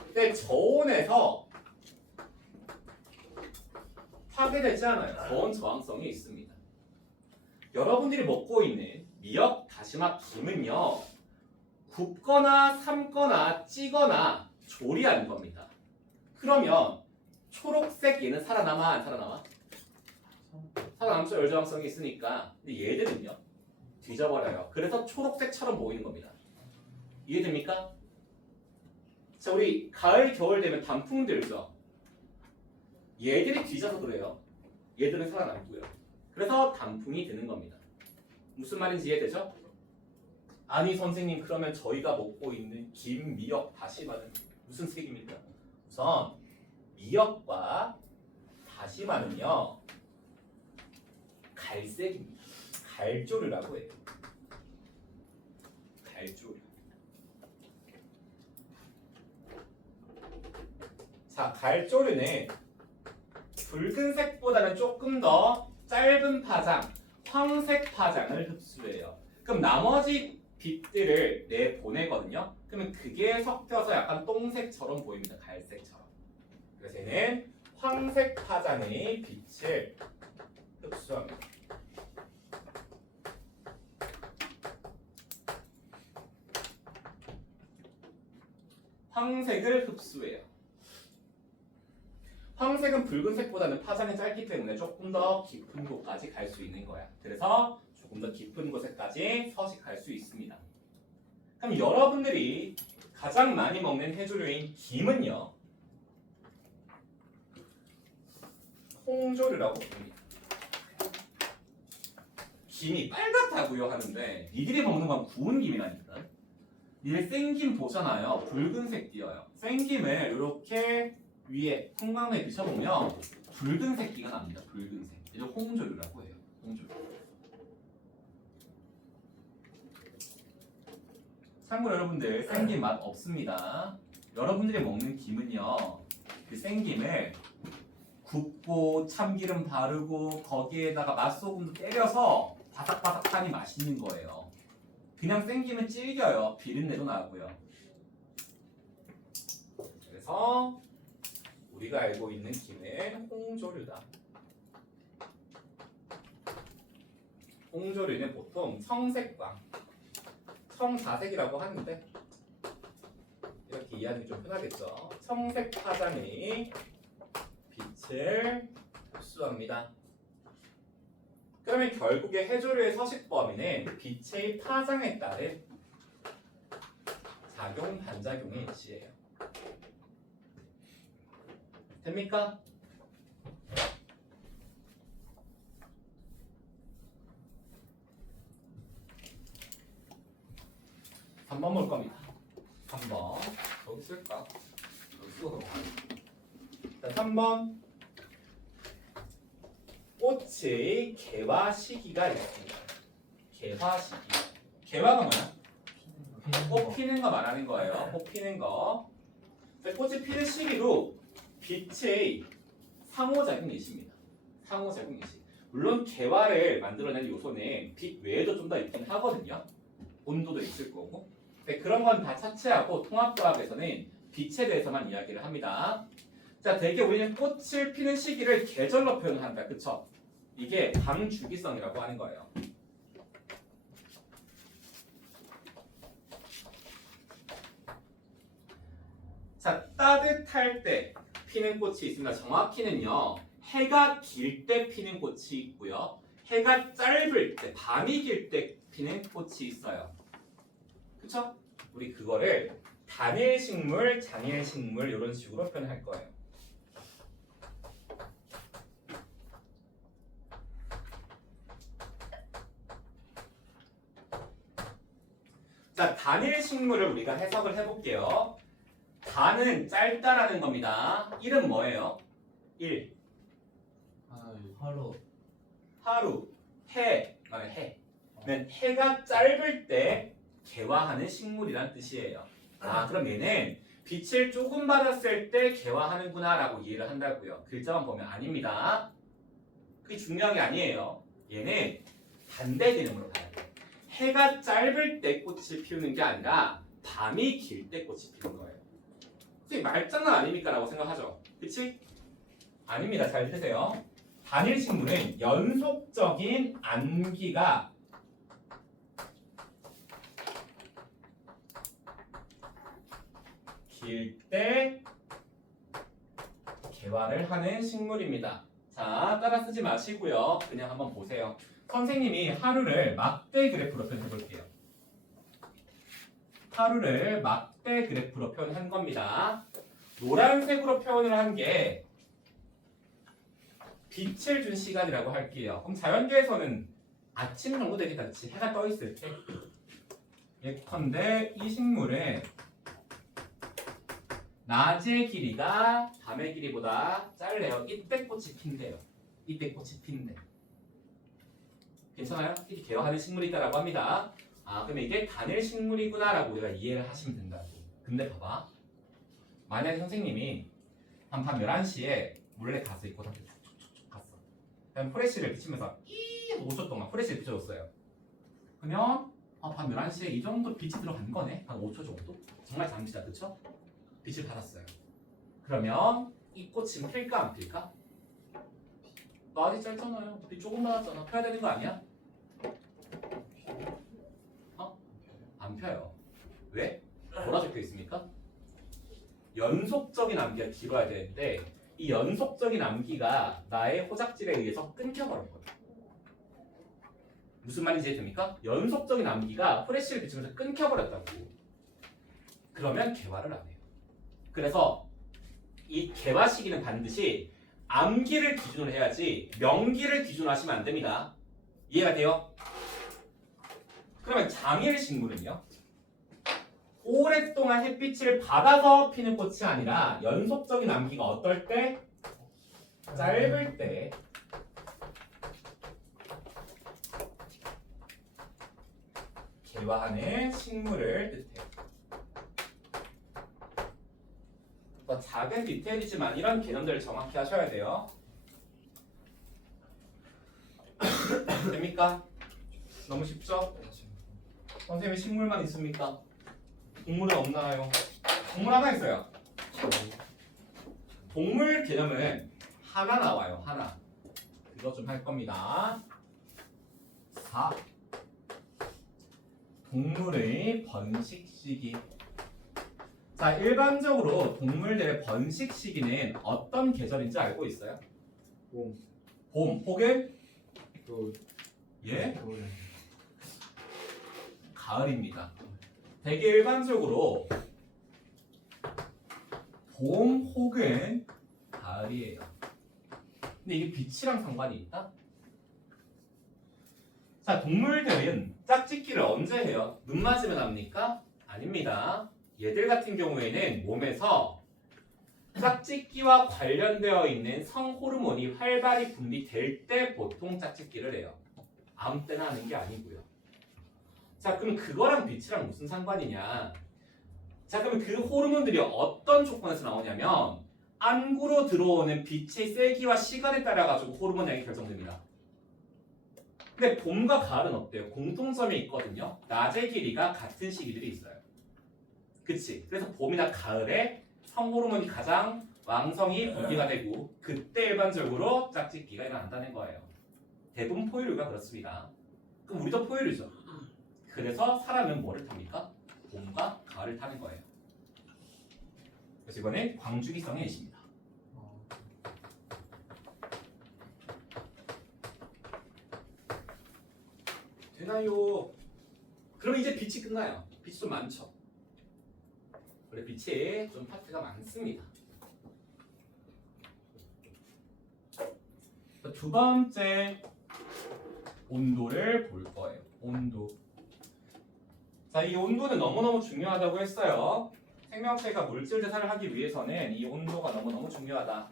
근데 저온에서 파괴되지 않아요. 저온 저항성이 있습니다. 여러분들이 먹고 있는 미역, 다시마, 김은요 굽거나 삶거나 찌거나 조리한 겁니다. 그러면 초록색 얘는 살아남아 안 살아남아? 살아남죠. 열저항성이 있으니까. 근데 얘들은요 뒤져버려요. 그래서 초록색처럼 보이는 겁니다. 이해됩니까? 자 우리 가을 겨울 되면 단풍 들죠. 얘들이 뒤져서 그래요. 얘들은 살아남고요. 그래서 단풍이 되는 겁니다. 무슨 말인지 이해되죠? 아니 선생님 그러면 저희가 먹고 있는 김, 미역, 다시마는 무슨 색입니까? 우선 미역과 다시마는요 갈색입니다. 갈조류라고 해요. 갈조류. 자, 갈조류는 붉은색보다는 조금 더 짧은 파장, 황색 파장을 흡수해요. 그럼 나머지 빛들을 내보내거든요. 그러면 그게 섞여서 약간 똥색처럼 보입니다. 갈색처럼. 그래서 얘는 황색 파장의 빛을 흡수합니다. 황색을 흡수해요. 황색은 붉은색보다는 파장이 짧기 때문에 조금 더 깊은 곳까지 갈 수 있는 거야. 그래서 조금 더 깊은 곳에까지 서식할 수 있습니다. 그럼 여러분들이 가장 많이 먹는 해조류인 김은요, 홍조류라고 부릅니다. 김이 빨갛다고요 하는데 니들이 먹는 건 구운 김이라니까. 니들 생김 보잖아요. 붉은색 띄어요. 생김을 이렇게 위에 형광등에 비춰보면 붉은색기가 납니다. 붉은색. 이걸 홍조류라고 해요. 홍조류. 참고로 여러분들 생김 맛 없습니다. 여러분들이 먹는 김은요, 그 생김을 굽고 참기름 바르고 거기에다가 맛소금도 때려서 바삭바삭하니 맛있는 거예요. 그냥 생김은 질겨요. 비린내도 나고요. 그래서 우리가 알고 있는 김은 홍조류다. 홍조류는 보통 청색광, 청자색이라고 하는데 이렇게 이해하기 좀 편하겠죠. 청색 파장이 빛을 흡수합니다. 그러면 결국에 해조류의 서식 범위는 빛의 파장에 따른 작용 반작용의 이치예요. 됩니까? 3번 볼 겁니다. 3번 여기 쓸까? 여기 써서 자, 3번 꽃의 개화 시기가 있습니다. 개화 시기. 개화가 뭐야? 꽃 피는 거 말하는 거예요. 꽃 피는 거. 꽃이 피는 시기도 빛의 상호작용이 있습니다. 상호작용이 있습니다. 물론 개화를 만들어내는 요소는 빛 외에도 좀 더 있긴 하거든요. 온도도 있을 거고. 근데 그런 건 다 차치하고 통합과학에서는 빛에 대해서만 이야기를 합니다. 자, 대개 우리는 꽃을 피는 시기를 계절로 표현한다. 그쵸? 이게 방주기성이라고 하는 거예요. 자, 따뜻할 때 피는 꽃이 있습니다. 정확히는요, 해가 길 때 피는 꽃이 있고요, 해가 짧을 때, 밤이 길 때 피는 꽃이 있어요. 그쵸? 우리 그거를 단일식물, 장일식물 이런 식으로 표현할 거예요. 자, 단일식물을 우리가 해석을 해볼게요. 단은 짧다라는 겁니다. 1은 뭐예요? 1. 하루. 하루. 해. 해는 해가 짧을 때 개화하는 식물이란 뜻이에요. 아, 그럼 얘는 빛을 조금 받았을 때 개화하는구나 라고 이해를 한다고요. 글자만 보면 아닙니다. 그게 중요한 게 아니에요. 얘는 반대 개념으로 가야 돼요. 해가 짧을 때 꽃을 피우는 게 아니라 밤이 길 때 꽃이 피우는 거예요. 선생님 말장난 아닙니까? 라고 생각하죠. 그치? 아닙니다. 잘 드세요. 단일식물은 연속적인 안기가 길 때 개화를 하는 식물입니다. 자, 따라 쓰지 마시고요. 그냥 한번 보세요. 선생님이 하루를 막대 그래프로 표현해 볼게요. 하루를 막대 그래프로 표현한 겁니다. 노란색으로 표현을 한 게 빛을 준 시간이라고 할게요. 그럼 자연계에서는 아침 정도 되겠다, 그렇지? 해가 떠 있을 때. 예컨대 이 식물의 낮의 길이가 밤의 길이보다 짧래요. 이때 꽃이 핀대요. 이때 꽃이 핀대. 괜찮아요? 이렇게 개화하는 식물이 있다라고 합니다. 아, 그러면 이게 단일 식물이구나라고 우리가 이해를 하시면 된다고. 근데 봐봐. 만약에 선생님이 밤 11시에 몰래 가서 이 꽃한테 툭툭툭 갔어. 그럼 프레쉬를 비치면서 5초 동안 프레쉬를 비춰줬어요. 그러면 밤 11시에 이 정도 빛이 들어간 거네. 한 5초 정도? 정말 잠시다, 그쵸? 빛을 받았어요. 그러면 이 꽃은 필까 안 필까? 낮이 짧잖아요. 빛 조금 받았잖아. 펴야 되는 거 아니야? 안 펴요. 왜? 뭐라 적혀 있습니까? 연속적인 암기가 길어야 되는데 이 연속적인 암기가 나의 호작질에 의해서 끊겨버린 거예요. 무슨 말인지 이해됩니까? 연속적인 암기가 프레쉬를 비추면서 끊겨버렸다고. 그러면 개화를 안 해요. 그래서 이 개화 시기는 반드시 암기를 기준으로 해야지 명기를 기준으로 하시면 안 됩니다. 이해가 돼요? 그러면 장일 식물은요? 오랫동안 햇빛을 받아서 피는 꽃이 아니라 연속적인 암기가 어떨 때? 짧을 때. 개화하는 식물을 뜻해요. 더 작은 디테일이지만 이런 개념들을 정확히 하셔야 돼요. 됩니까? 너무 쉽죠? 선생님이 식물만 있습니까? 동물은 없나요? 동물 하나 있어요. 동물 개념은 하나 나와요. 하나. 그거 좀 할 겁니다. 4. 동물의 번식 시기. 자, 일반적으로 동물들의 번식 시기는 어떤 계절인지 알고 있어요? 봄. 봄 혹은 겨울. 예? 겨울. 가을입니다. 되게 일반적으로 봄 혹은 가을이에요. 근데 이게 빛이랑 상관이 있다? 자, 동물들은 짝짓기를 언제 해요? 눈 맞으면 합니까? 아닙니다. 얘들 같은 경우에는 몸에서 짝짓기와 관련되어 있는 성호르몬이 활발히 분비될 때 보통 짝짓기를 해요. 아무 때나 하는 게 아니고요. 자, 그럼 그거랑 빛이랑 무슨 상관이냐? 자, 그러면 그 호르몬들이 어떤 조건에서 나오냐면 안구로 들어오는 빛의 세기와 시간에 따라 가지고 호르몬 양이 결정됩니다. 근데 봄과 가을은 어때요? 공통점이 있거든요. 낮의 길이가 같은 시기들이 있어요. 그치? 그래서 봄이나 가을에 성호르몬이 가장 왕성히 분비가 되고 그때 일반적으로 짝짓기가 일어난다는 거예요. 대부분 포유류가 그렇습니다. 그럼 우리도 포유류죠. 그래서 사람은 뭐를 탑니까? 봄과 가을을 타는 거예요. 그래서 이번엔 광주기성의 예시입니다. 되나요? 그럼 이제 빛이 끝나요. 빛이 좀 많죠. 원래 빛이 좀 파트가 많습니다. 두 번째 온도를 볼 거예요. 온도. 자, 이 온도는 너무너무 중요하다고 했어요. 생명체가 물질 대사를 하기 위해서는 이 온도가 너무너무 중요하다.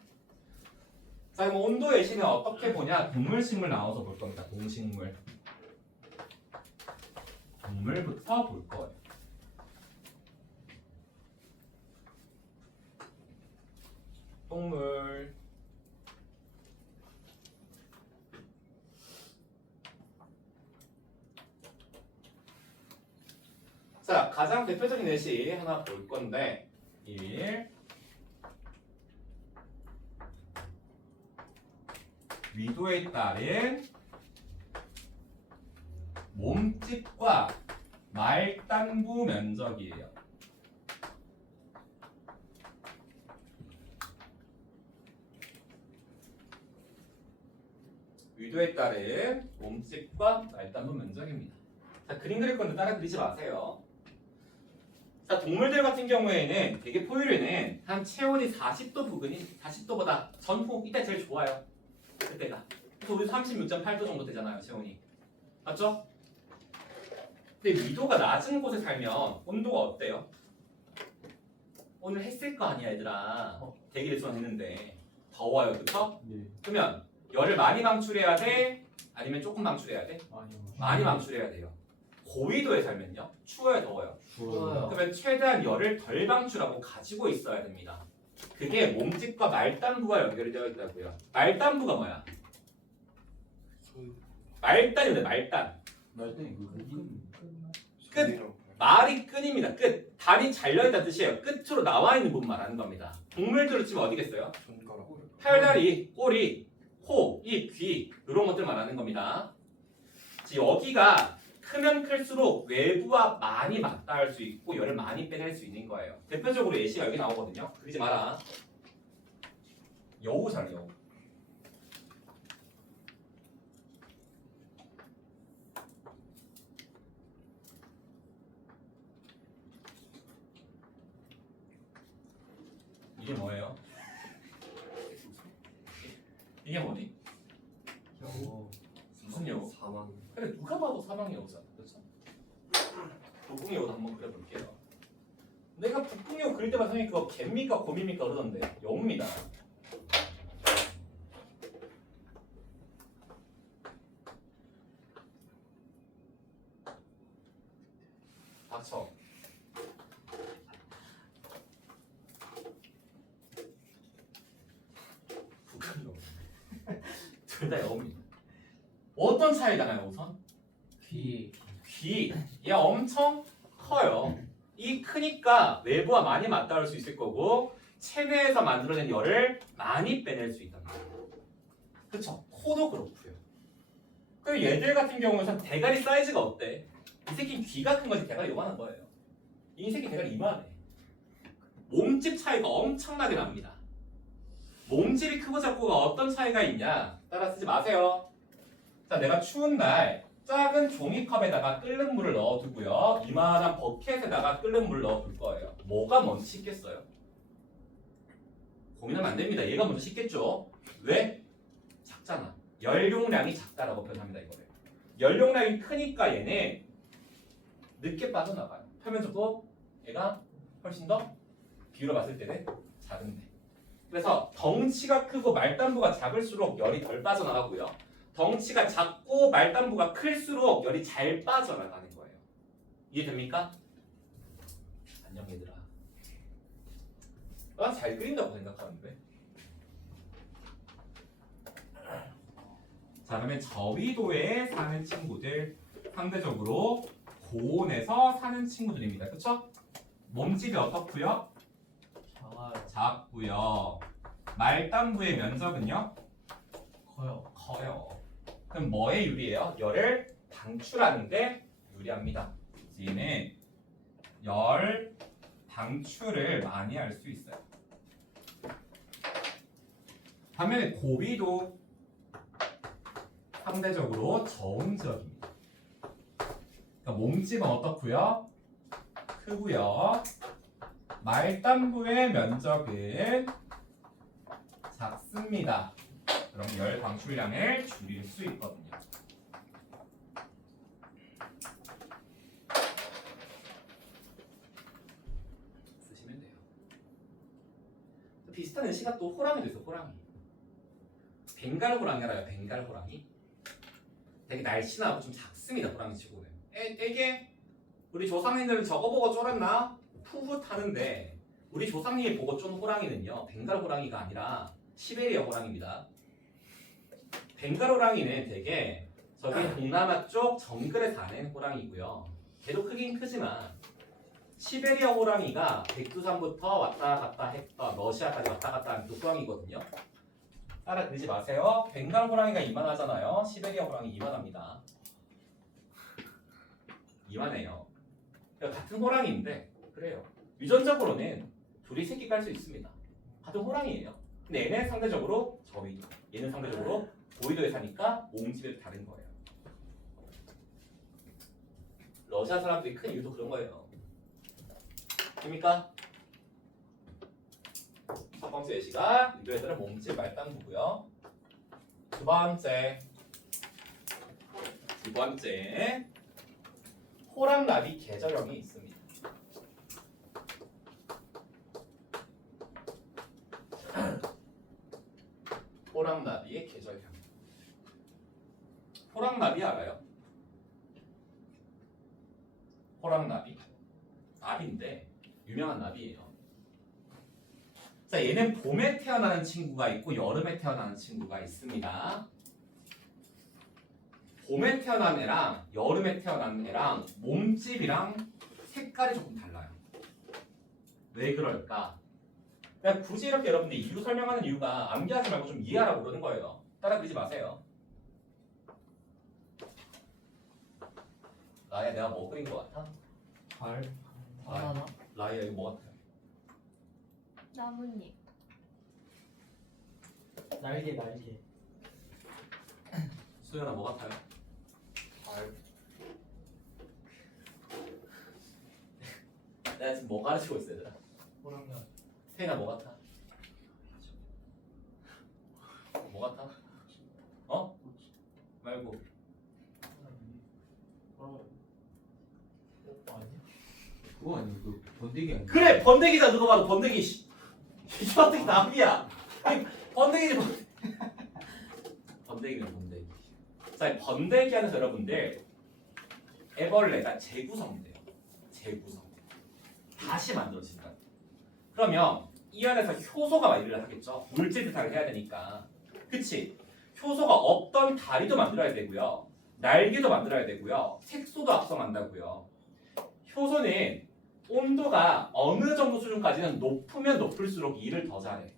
자, 그럼 온도 예시는 어떻게 보냐? 동물, 식물 나와서 볼 겁니다. 동식물. 동물부터 볼 거예요. 동물. 자, 가장 대표적인 예시 하나 볼 건데 1. 위도에 따른 몸집과 말단부 면적이에요. 위도에 따른 몸집과 말단부 면적입니다. 자, 그림 그릴 건데 따라 그리지 마세요. 자, 동물들 같은 경우에는 되게 포유류는 한 체온이 40도 부근이 40도보다 전후 이때 제일 좋아요. 그때가. 그래서 우리 36.8도 정도 되잖아요, 재훈이. 맞죠? 근데 위도가 낮은 곳에 살면 온도가 어때요? 오늘 했을 거 아니야, 얘들아. 대기를 좀 했는데 더워요, 그쵸? 네. 그러면 열을 많이 방출해야 돼? 아니면 조금 방출해야 돼? 많이 많이 방출해야 돼요. 고위도에 살면요, 추워요, 더워요? 추워요. 그러면 최대한 열을 덜 방출하고 가지고 있어야 됩니다. 그게 몸집과 말단부가 연결이 되어 있다고요. 말단부가 뭐야? 말단이래, 말단. 끝. 말이 끈입니다. 끝. 단이 잘려있다는 뜻이에요. 끝으로 나와 있는 부분 말하는 겁니다. 동물들로 치면 어디겠어요? 팔다리, 꼬리, 코, 입, 귀 이런 것들 말하는 겁니다. 여기가 크면 클수록 외부와 많이 맞닿을 수 있고 열을 많이 빼낼 수 있는 거예요. 대표적으로 예시가 여기 나오거든요. 그러지 마라. 여우잖아요. 여우. 이게 뭐예요? 이게 뭐니? 여우. 무슨 여우? 사망. 근데 누가 봐도 사망 여우잖아, 그렇죠? 북궁 여우도 한번 그려볼게요. 내가 북궁 여우 그릴 때마다 선생님 그거 개입니까 곰입니까 그러던데 여우입니다. 닥쳐. 북한 여우. 둘 다 여우입니다. 어떤 차이가 나요 우선? 귀. 귀. 얘 엄청 커요. 이 크니까 외부와 많이 맞닿을 수 있을 거고 체내에서 만들어낸 열을 많이 빼낼 수 있단 말이에요. 그쵸? 코도 그렇고요. 그리고 얘들 같은 경우는 대가리 사이즈가 어때? 이 새끼는 귀가 큰 거지 대가리 요만한 거예요. 이 새끼 대가리 이만해. 몸집 차이가 엄청나게 납니다. 몸집이 크고 작고가 어떤 차이가 있냐? 따라 쓰지 마세요. 자, 내가 추운 날 작은 종이컵에다가 끓는 물을 넣어두고요. 이만한 버켓에다가 끓는 물을 넣어둘 거예요. 뭐가 먼저 식겠어요? 고민하면 안 됩니다. 얘가 먼저 식겠죠. 왜? 작잖아. 연용량이 작다라고 표현합니다. 이거를. 연용량이 크니까 얘네 늦게 빠져나가요. 표면적도 얘가 훨씬 더 비율로 봤을 때는 작은데. 그래서 덩치가 크고 말단부가 작을수록 열이 덜 빠져나가고요. 덩치가 작고 말단부가 클수록 열이 잘 빠져나가는 거예요. 이해됩니까? 안녕 얘들아. 난 잘 그린다고 생각하는데. 자, 그러면 저위도에 사는 친구들 상대적으로 고온에서 사는 친구들입니다. 그쵸? 몸집이 어떻고요? 작아요. 작고요. 말단부의 면적은요? 커요. 커요. 그럼 뭐에 유리해요? 열을 방출하는데 유리합니다. 얘는 열 방출을 많이 할 수 있어요. 반면에 고위도 상대적으로 저온 지역입니다. 그러니까 몸집은 어떻고요? 크고요. 말단부의 면적은 작습니다. 그럼 열 방출량을 줄일 수 있거든요. 쓰시면 돼요. 비슷한 예시가 또 호랑이도 있어. 호랑이. 벵갈 호랑이 알아요? 벵갈 호랑이? 되게 날씬하고 좀 작습니다. 호랑이 치고는. 되게 우리 조상님들은 저거 보고 쫄았나? 푸붓하는데 우리 조상님이 보고 쫀 호랑이는요. 벵갈 호랑이가 아니라 시베리아 호랑이입니다. 벵갈 호랑이는 되게 저기 동남아 쪽 정글에 사는 호랑이고요. 걔도 크긴 크지만 시베리아 호랑이가 백두산부터 왔다 갔다 했던 러시아까지 왔다 갔다 하는 그 호랑이거든요. 따라 그러지 마세요. 벵갈 호랑이가 이만하잖아요. 시베리아 호랑이 이만합니다. 이만해요. 그러니까 같은 호랑이인데 그래요. 유전적으로는 둘이 새끼 깔 수 있습니다. 같은 호랑이에요. 근데 얘는 상대적으로 저위도, 얘는 상대적으로 고위도에 사니까 몸집이 다른 거예요. 러시아 사람들이 큰 이유도 그런 거예요. 됩니까? 첫 번째 예시가 유도에서는 몸집 말단부고요. 두 두 번째 호랑나비 계절형이 있습니다. 호랑나비의 계절형. 호랑나비 알아요? 호랑나비. 나비인데 유명한 나비예요. 자, 얘는 봄에 태어나는 친구가 있고 여름에 태어나는 친구가 있습니다. 봄에 태어난 애랑 여름에 태어난 애랑 몸집이랑 색깔이 조금 달라요. 왜 그럴까? 그냥 굳이 이렇게 여러분들 이유 설명하는 이유가 암기하지 말고 좀 이해하라고 그러는 거예요. 따라 그러지 마세요. 라야, 내가 뭐 그린 거 같아? 발. 바나나. 라야, 이거 뭐 같아요? 나뭇잎. 날개 날개. 수연아, 뭐 같아요? 발. 내가 지금 뭐 가르치고 있어, 얘들아? 호랑나비. 태인아, 뭐 같아? 뭐 같아? 어? 말고. 오빠 아니야? 그거 아니고 그 번데기 아니야? 그래, 번데기다. 누가 봐도 번데기. 씨. 이게 어떻게 나비야? 아니, 번데기지 번데기는 번데기. 자, 번데기 안에서 여러분들 애벌레가 재구성돼요. 재구성. 다시 만들어진다. 그러면 이 안에서 효소가 일을 하겠죠. 물질 대사를 해야 되니까. 그치? 효소가 없던 다리도 만들어야 되고요. 날개도 만들어야 되고요. 색소도 합성한다고요. 효소는 온도가 어느 정도 수준까지는 높으면 높을수록 일을 더 잘해.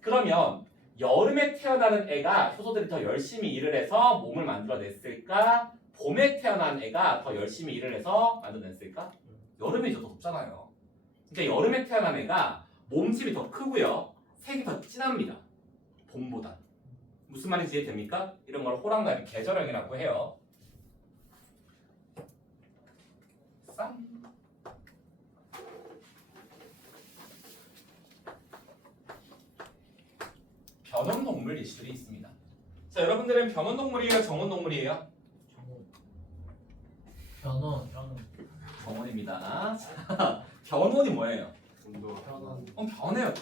그러면 여름에 태어나는 애가 효소들이 더 열심히 일을 해서 몸을 만들어냈을까? 봄에 태어난 애가 더 열심히 일을 해서 만들어냈을까? 여름이 더 덥잖아요. 그러니까 여름에 태어난 애가 몸집이 더 크고요. 색이 더 진합니다. 봄보다. 무슨 말인지 이해됩니까? 이런 걸 호랑나비 계절형이라고 해요. 쌍. 변온동물 예시들이 있습니다. 자, 여러분들은 변온동물이에요? 정온동물이에요? 변원. 변원. 정온입니다. 자, 변온이 뭐예요? 변원. 변해요.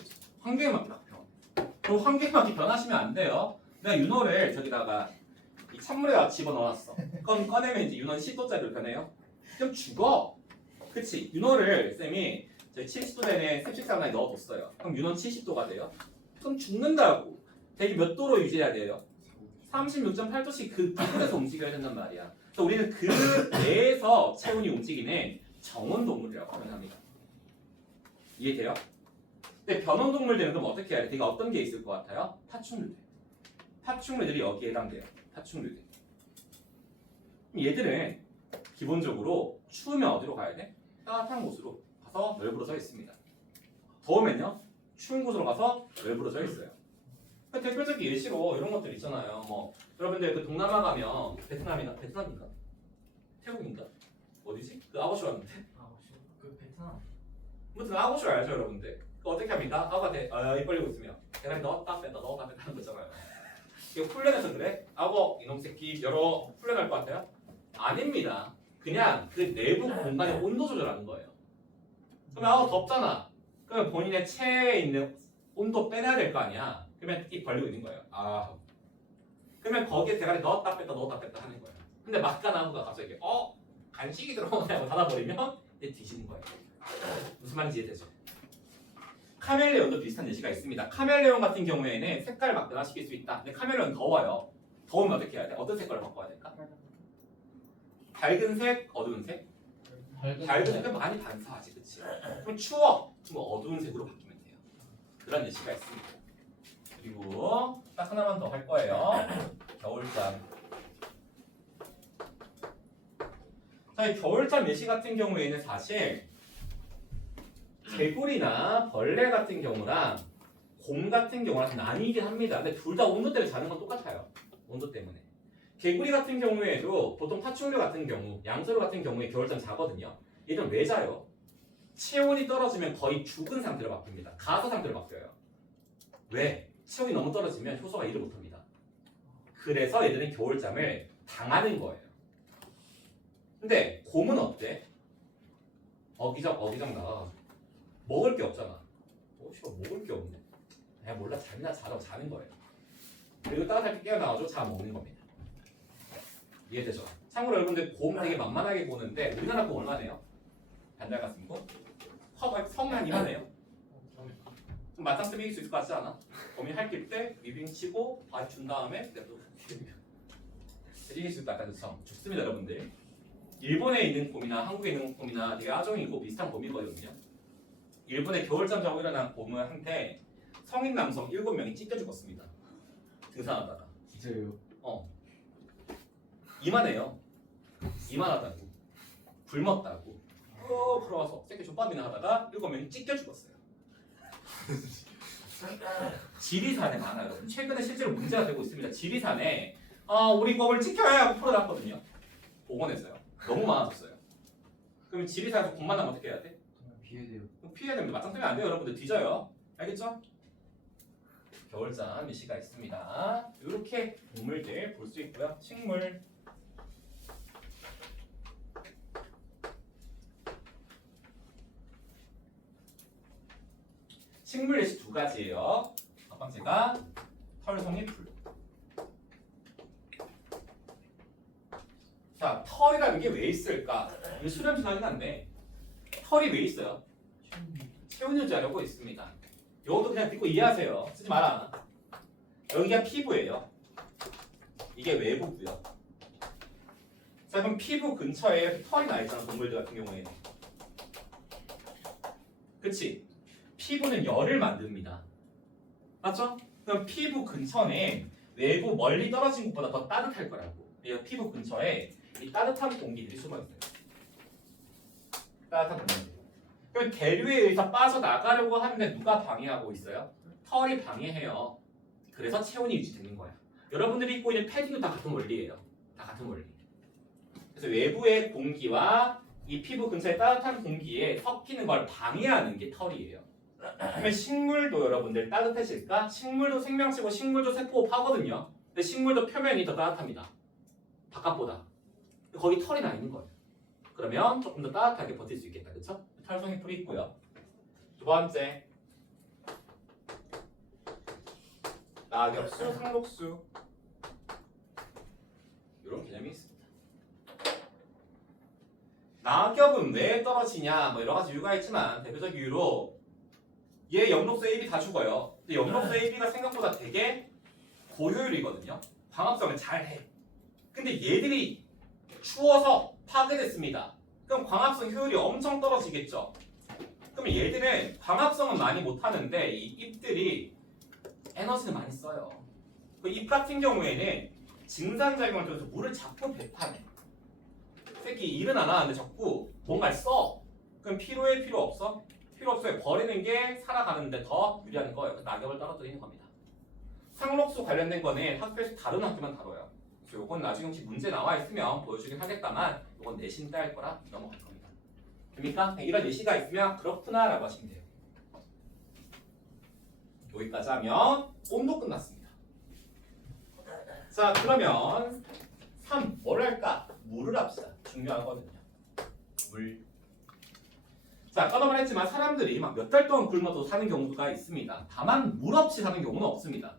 환경에 맞게 막 변. 그럼 환경에 맞게 변하시면 안 돼요. 내가 윤호를 저기다가 이 찬물에다가 집어넣어놨어. 그럼 꺼내면 이제 윤호는 10도짜리로 변해요. 그럼 죽어. 그치? 윤호를 쌤이 저희 70도 되는 습식산화에 넣어뒀어요. 그럼 윤호는 70도가 돼요. 그럼 죽는다고. 대기 몇 도로 유지해야 돼요? 36.8도씩 그 기준에서 움직여야 된단 말이야. 그래서 우리는 그 내에서 체온이 움직이는 정온동물이라고 표현합니다. 이해돼요? 근데 변온동물들은 그럼 어떻게 해야 돼? 되게 어떤 게 있을 것 같아요? 파충류들. 파충류들이 여기에 해당돼요. 파충류들. 그럼 얘들은 기본적으로 추우면 어디로 가야 돼? 따뜻한 곳으로 가서 널브러져 있습니다. 더우면요? 추운 곳으로 가서 널브러져 있어요. 대표적인 예시로 이런 것들 있잖아요. 뭐 여러분들 그 동남아 가면 베트남인가? 태국인가? 어디지? 그 아고쇼 왔는데? 그 베트남. 아무튼 아고쇼 알죠, 여러분들? 그 어떻게 합니까? 아고한테 입 벌리고 있으면 대가리 넣었다 뺐다 넣었다 뺐다 하는 거잖아요. 이거 훈련해서 그래? 아고 이놈 새끼 여러 훈련할 것 같아요? 아닙니다. 그냥 그 내부 공간의 온도 조절하는 거예요. 그러면 아고 덥잖아. 그러면 본인의 체에 있는 온도 빼내야 될 거 아니야. 그러면 입 벌리고 있는 거예요. 아. 그러면 거기에 대가리 넣었다 뺐다 하는 거예요. 근데 막간나무가 갑자기 간식이 들어오네 하고 닫아버리면 얘 뒤지는 거예요. 무슨 말인지 이해되죠? 카멜레온도 비슷한 예시가 있습니다. 카멜레온 같은 경우에는 색깔을 막 변화시킬 수 있다. 근데 카멜레온 더워요. 더우면 어떻게 해야 돼? 어떤 색깔을 바꿔야 될까? 밝은 색, 어두운 색? 밝은 색은 많이 반사하지, 그치? 그럼 추워. 그럼 어두운 색으로 바뀌면 돼요. 그런 예시가 있습니다. 그리고 딱 하나만 더 할 거예요. 겨울잠. 자, 이 겨울잠 예시 같은 경우에는 사실 개구리나 벌레 같은 경우랑 곰 같은 경우랑 나뉘긴 합니다. 근데 둘 다 온도 때문에 자는 건 똑같아요. 온도 때문에. 개구리 같은 경우에도 보통 파충류 같은 경우, 양서류 같은 경우에 겨울잠 자거든요. 얘는 왜 자요? 체온이 떨어지면 거의 죽은 상태로 바뀝니다. 가서 상태로 바뀌어요. 왜? 체온이 너무 떨어지면 효소가 일을 못합니다. 그래서 얘들은 겨울잠을 당하는 거예요. 근데 곰은 어때? 어기적 나가 먹을 게 없잖아. 먹을 게 없네. 그냥 몰라 잠이나 자라고 자는 거예요. 그리고 따뜻하게 깨어나가지고 잠 먹는 겁니다. 이해되죠? 참고로 여러분들 곰 되게 만만하게 보는데 우리나라 곰 얼마네요? 반달 가슴 곰? 성만 이만해요. 좀 맞짱 뜨기 수 있을 것 같지 않아? 곰이 할길 때 위빙 치고 발 준 다음에 또 이길 수 있다. 약간 그쵸? 좋습니다 여러분들. 일본에 있는 곰이나 한국에 있는 곰이나 되게 아종이고 비슷한 곰이거든요. 일본에 겨울잠 자고 일어난 곰한테 성인 남성 7명이 찢겨 죽었습니다. 등산하다가. 진짜요? 이만해요. 이만하다고. 굶었다고. 걸어와서 새끼 족밥이나 하다가 7명이 찢겨 죽었어요. 지리산에 많아요. 최근에 실제로 문제가 되고 있습니다. 지리산에 우리 곰을 지켜야 하고 풀어놨거든요. 복원했어요. 너무 많아졌어요. 그럼 지리산에서 곰 만나면 어떻게 해야 돼? 피해야 돼요. 피해야 됩니다. 맞짱 뜨면 안 돼요. 여러분들 뒤져요. 알겠죠? 겨울잠 미시가 있습니다. 이렇게 동물들 볼 수 있고요. 식물. 식물 예시 두 가지예요. 첫 번째가 털송이 풀. 자, 털이라는 게 왜 있을까? 이거 수렴 지나긴 한데 털이 왜 있어요? 체온 유지하려고 있습니다. 이것도 그냥 듣고 이해하세요. 쓰지 마라. 여기가 피부예요. 이게 외부고요. 자, 그럼 피부 근처에 이렇게 털이 나 있잖아. 동물들 같은 경우에는. 그치? 피부는 열을 만듭니다. 맞죠? 그럼 피부 근처는 외부 멀리 떨어진 곳보다 더 따뜻할 거라고. 이 피부 근처에 이 따뜻한 공기들이 숨어 있어요. 따뜻한 공기들. 그럼 대류에 의해서 빠져나가려고 하는데 누가 방해하고 있어요? 털이 방해해요. 그래서 체온이 유지되는 거야. 여러분들이 입고 있는 패딩도 다 같은 원리예요. 다 같은 원리. 그래서 외부의 공기와 이 피부 근처의 따뜻한 공기에 섞이는 걸 방해하는 게 털이에요. 그러면 식물도 여러분들 따뜻해질까? 식물도 생명체고 식물도 세포호흡하거든요. 근데 식물도 표면이 더 따뜻합니다. 바깥보다. 거기 털이 나 있는 거예요. 그러면 조금 더 따뜻하게 버틸 수 있겠다. 그쵸? 털송이 풀이 있고요. 두 번째. 낙엽수, 상록수. 이런 개념이 있습니다. 낙엽은 왜 떨어지냐? 뭐 여러 가지 이유가 있지만 대표적 이유로 얘 엽록소 AB 다 죽어요. 근데 엽록소 AB가 생각보다 되게 고효율이거든요. 광합성을 잘 해. 근데 얘들이 추워서 파괴됐습니다. 그럼 광합성 효율이 엄청 떨어지겠죠. 그러면 얘들은 광합성은 많이 못하는데 이 잎들이 에너지를 많이 써요. 그 잎 같은 경우에는 증산작용을 통해서 물을 자꾸 배타내. 새끼 일은 안 하는데 자꾸 뭔가를 써. 그럼 필요해? 필요 없어? 필요 없어요. 버리는 게 살아가는데 더 유리한 거예요. 그 낙엽을 떨어뜨리는 겁니다. 상록수 관련된 거는 학교에서 다른 학교만 다뤄요. 그래서 이건 나중에 혹시 문제 나와 있으면 보여주긴 하겠다만 이건 내신 때 할 거라 넘어갈 겁니다. 됩니까? 이런 예시가 있으면 그렇구나 라고 하시면 돼요. 여기까지 하면 온도 끝났습니다. 자, 그러면 3. 뭘 할까? 물을 합시다. 중요하거든요. 물. 자, 아까도 말했지만 사람들이 막 몇 달 동안 굶어도 사는 경우가 있습니다. 다만 물 없이 사는 경우는 없습니다.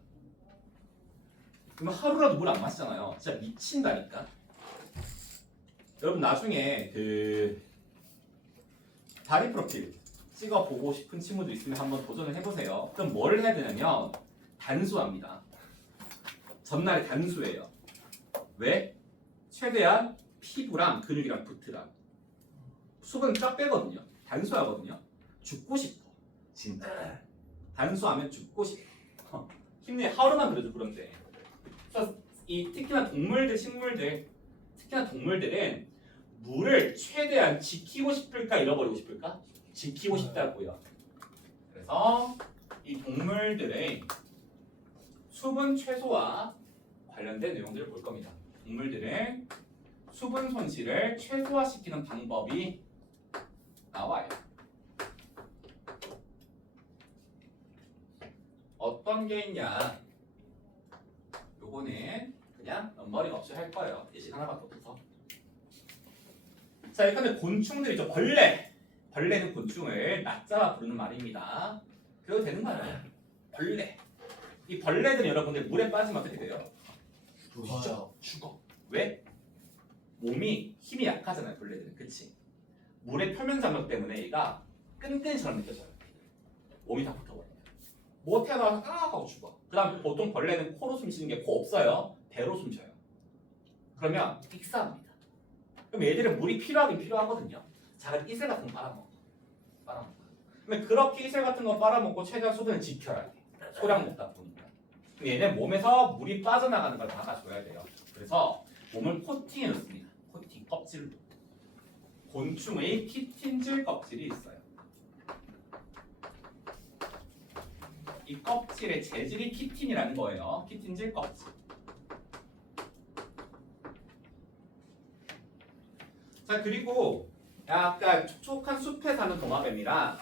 그러면 하루라도 물 안 마시잖아요. 진짜 미친다니까. 여러분 나중에 그 다리 프로필 찍어보고 싶은 친구들 있으면 한번 도전을 해보세요. 그럼 뭘 해야 되냐면 단수합니다. 전날에 단수예요. 왜? 최대한 피부랑 근육이랑 붙으라. 수분 쫙 빼거든요. 단수하거든요. 죽고 싶어. 진짜. 단수하면 죽고 싶어. 힘내 하루만 그래도 그런데. 그래서 이 특히나 동물들, 식물들, 특히나 동물들은 물을 최대한 지키고 싶을까 잃어버리고 싶을까? 지키고 싶다고요. 그래서 이 동물들의 수분 최소화 관련된 내용들을 볼 겁니다. 동물들은 수분 손실을 최소화시키는 방법이 나와요. 어떤 게 있냐? 요거는 머리가 없이 할 거예요. 예시 하나밖에 없어서. 자, 일단은 곤충들이죠. 벌레. 벌레는 곤충을 낮잡아 부르는 말입니다. 그래도 되는 말이에요. 벌레. 이 벌레들은 여러분들 물에 빠지면 어떻게 돼요? 죽어. 왜? 몸이 힘이 약하잖아요. 벌레들은. 그치? 물의 표면 장력 때문에 얘가 끈끈이처럼 느껴져요. 몸이 다 붙어버려요. 뭐 태어나서 아 하고 죽어. 그 다음 보통 벌레는 코로 숨 쉬는 게 코 없어요. 배로 숨 쉬어요. 그러면 익사합니다. 그럼 얘들은 물이 필요하긴 필요하거든요. 작은 이슬 같은 거 빨아먹어. 그러면 그렇게 이슬 같은 거 빨아먹고 최대한 수분을 지켜야 돼. 소량 먹다 보니까. 근데 얘는 몸에서 물이 빠져나가는 걸 막아줘야 돼요. 그래서 몸을 코팅해 놓습니다. 코팅, 껍질로. 곤충의 키틴질 껍질이 있어요. 이 껍질의 재질이 키틴이라는 거예요. 키틴질 껍질. 자, 그리고 약간 촉촉한 숲에 사는 도마뱀이랑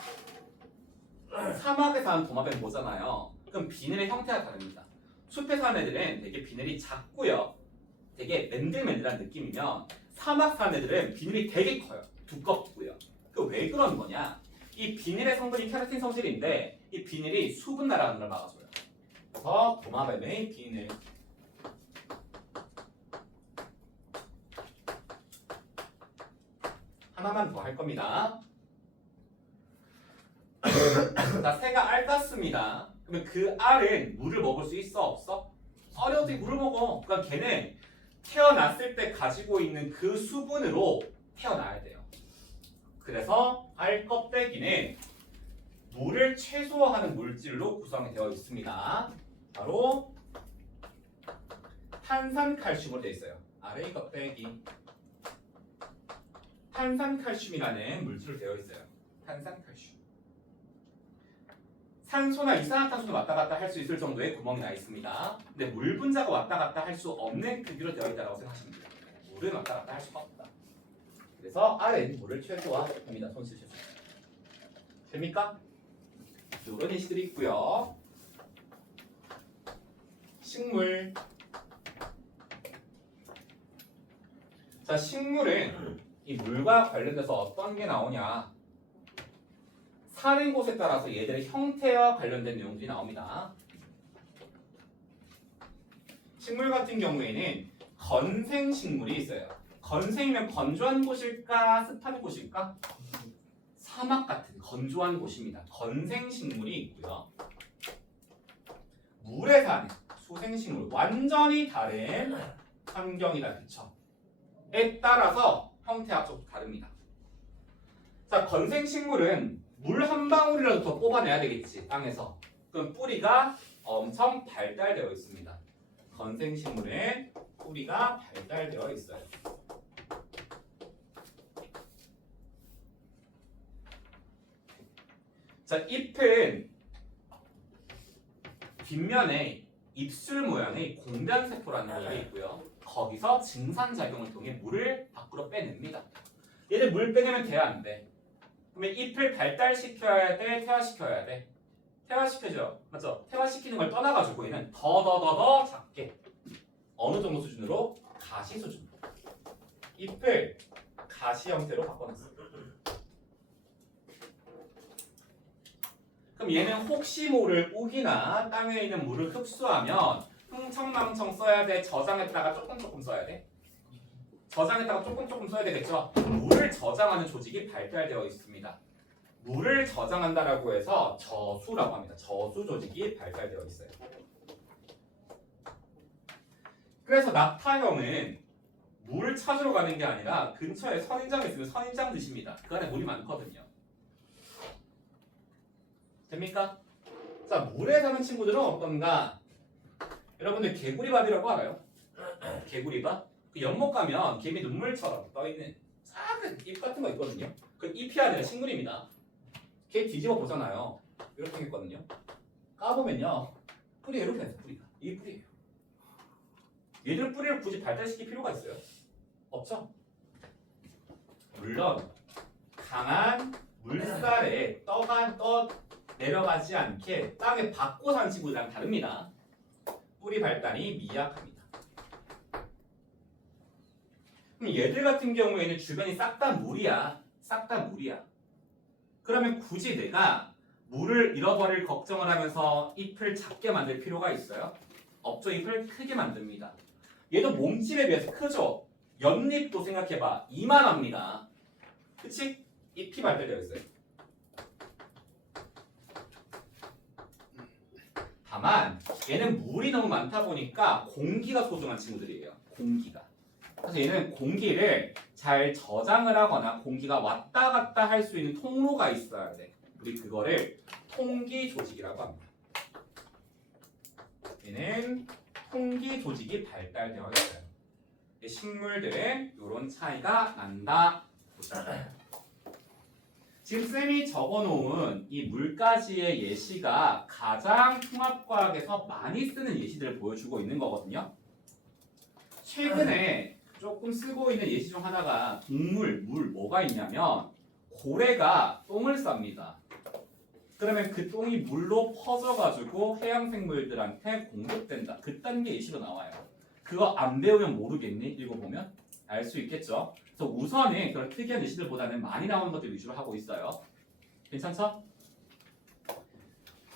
사막에 사는 도마뱀 보잖아요. 그럼 비늘의 형태가 다릅니다. 숲에 사는 애들은 되게 비늘이 작고요. 되게 맨들맨들한 느낌이면 사막 사는 애들은 비늘이 되게 커요. 두껍고요. 그 왜 그런 거냐? 이 비닐의 성분이 케라틴 성질인데 이 비닐이 수분 날아가는 걸 막아줘요. 그래서 도마뱀의 비닐. 하나만 더 할 겁니다. 자, 새가 알 땄습니다. 그러면 그 알은 물을 먹을 수 있어 없어? 어려도 물을 먹어. 그러니까 걔는 태어났을 때 가지고 있는 그 수분으로 태어나야 돼요. 그래서 알 껍데기는 물을 최소화하는 물질로 구성이 되어 있습니다. 바로 탄산칼슘으로 되어 있어요. 알의 껍데기. 탄산칼슘이라는 물질로 되어 있어요. 탄산칼슘. 산소나 이산화탄소도 왔다 갔다 할 수 있을 정도의 구멍이 나 있습니다. 근데 물 분자가 왔다 갔다 할 수 없는 크기로 되어 있다고 생각하시면 돼요. 물은 왔다 갔다 할 수가 없다. 그래서 알은 물을 최소화합니다. 손 쓰셔서. 됩니까? 이런 예시들이 있고요. 식물. 자, 식물은 이 물과 관련돼서 어떤 게 나오냐? 사는 곳에 따라서 얘들의 형태와 관련된 내용들이 나옵니다. 식물 같은 경우에는 건생식물이 있어요. 건생이면 건조한 곳일까? 습한 곳일까? 사막 같은 건조한 곳입니다. 건생식물이 있고요. 물에 사는 수생식물, 완전히 다른 환경이다. 그쵸? 에 따라서 형태와 좀 다릅니다. 자, 건생식물은 물 한 방울이라도 더 뽑아내야 되겠지, 땅에서. 그럼 뿌리가 엄청 발달되어 있습니다. 건생식물은 뿌리가 발달되어 있어요. 자, 잎은 뒷면에 입술 모양의 공변세포라는 게 있고요. 거기서 증산작용을 통해 물을 밖으로 빼냅니다. 얘들 물 빼내면 돼야 안 돼? 그러면 잎을 발달시켜야 돼? 퇴화시켜야 돼? 퇴화시켜줘. 맞죠? 퇴화시키는 걸 떠나가지고 얘는 더 작게 어느 정도 수준으로? 가시 수준. 잎을 가시 형태로 바꿔놨어요. 그럼 얘는 혹시 모를 우기나 땅에 있는 물을 흡수하면 흥청망청 써야 돼? 저장했다가 조금 써야 돼? 저장했다가 조금 써야 되겠죠? 물을 저장하는 조직이 발달되어 있습니다. 물을 저장한다라고 해서 저수라고 합니다. 저수 조직이 발달되어 있어요. 그래서 낙타형은 물을 찾으러 가는 게 아니라 근처에 선인장이 있으면 선인장 드십니다. 그 안에 물이 많거든요. 됩니까? 자, 물에 사는 친구들은 어떤가? 여러분들 개구리밥이라고 알아요? 개구리밥? 그 연못 가면 개미 눈물처럼 떠있는 작은 잎 같은 거 있거든요. 그 잎이 아니라 식물입니다. 걔 뒤집어 보잖아요. 이렇게 생겼거든요. 까보면요, 뿌리 이렇게 돼요. 뿌리가 이 뿌리예요. 얘들 뿌리를 굳이 발달시킬 필요가 있어요? 없죠? 물론 강한 물살에 떠 내려가지 않게 땅에 박고 사는 친구들이랑 다릅니다. 뿌리 발달이 미약합니다. 그럼 얘들 같은 경우에는 주변이 싹 다 물이야. 싹 다 물이야. 그러면 굳이 내가 물을 잃어버릴 걱정을 하면서 잎을 작게 만들 필요가 있어요? 없죠. 잎을 크게 만듭니다. 얘도 몸집에 비해서 크죠? 연잎도 생각해봐. 이만합니다. 그치? 잎이 발달되어 있어요. 다만 얘는 물이 너무 많다 보니까 공기가 소중한 친구들이에요. 공기가. 그래서 얘는 공기를 잘 저장을 하거나 공기가 왔다 갔다 할 수 있는 통로가 있어야 돼. 우리 그거를 통기 조직이라고 합니다. 얘는 통기 조직이 발달되어 있어요. 식물들은 이런 차이가 난다. 지금 쌤이 적어놓은 이 물가지의 예시가 가장 통합과학에서 많이 쓰는 예시들을 보여주고 있는 거거든요. 최근에 조금 쓰고 있는 예시 중 하나가 동물, 물 뭐가 있냐면 고래가 똥을 쌉니다. 그러면 그 똥이 물로 퍼져가지고 해양생물들한테 공급된다. 그딴 게 예시로 나와요. 그거 안 배우면 모르겠니? 읽어보면 알 수 있겠죠. 그래서 우선은 그런 특이한 예시들보다는 많이 나오는 것들 위주로 하고 있어요. 괜찮죠?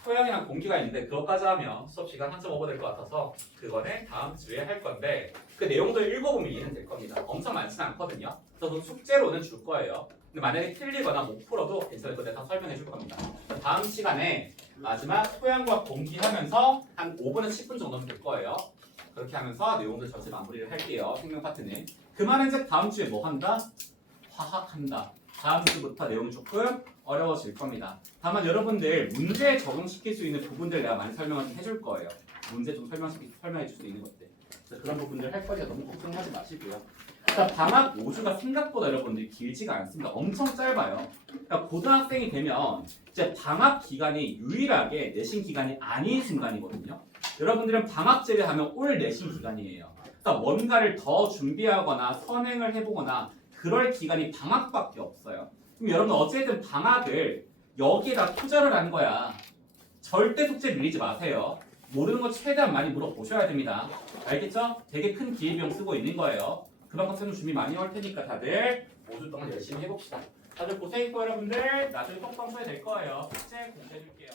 토양이랑 공기가 있는데 그것까지 하면 수업 시간 한참 오버될 것 같아서 그거는 다음 주에 할 건데 그 내용들 읽어보면 이해는 될 겁니다. 엄청 많지는 않거든요. 그래서 숙제로는 줄 거예요. 근데 만약에 틀리거나 못 풀어도 괜찮을 거예요. 다 설명해 줄 겁니다. 다음 시간에 마지막 토양과 공기 하면서 한 5분에서 10분 정도면 될 거예요. 그렇게 하면서 내용들 전체 마무리를 할게요. 생명 파트는. 그만은 이제 다음 주에 뭐 한다? 화학 한다. 다음 주부터 내용이 조금 어려워질 겁니다. 다만 여러분들 문제에 적용시킬 수 있는 부분들 내가 많이 설명을 좀 해줄 거예요. 문제 좀 설명해 줄 수 있는 것들. 그래서 그런 부분들 할 거니까 너무 걱정하지 마시고요. 자, 방학 5주가 생각보다 여러분들 길지가 않습니다. 엄청 짧아요. 그러니까 고등학생이 되면 이제 방학 기간이 유일하게 내신 기간이 아닌 순간이거든요. 여러분들은 방학 제외하면 올 내신 기간이에요. 그러니까 뭔가를 더 준비하거나 선행을 해보거나 그럴 기간이 방학밖에 없어요. 그럼 여러분 어쨌든 방학을 여기에다 투자를 한 거야. 절대 숙제 밀리지 마세요. 모르는 거 최대한 많이 물어보셔야 됩니다. 알겠죠? 되게 큰 기회비용 쓰고 있는 거예요. 그만큼 쌤도 준비 많이 할 테니까 다들 5주 동안 열심히 해봅시다. 다들 고생했고 여러분들 나중에 똥빵 소리 될 거예요. 숙제 공개해줄게요.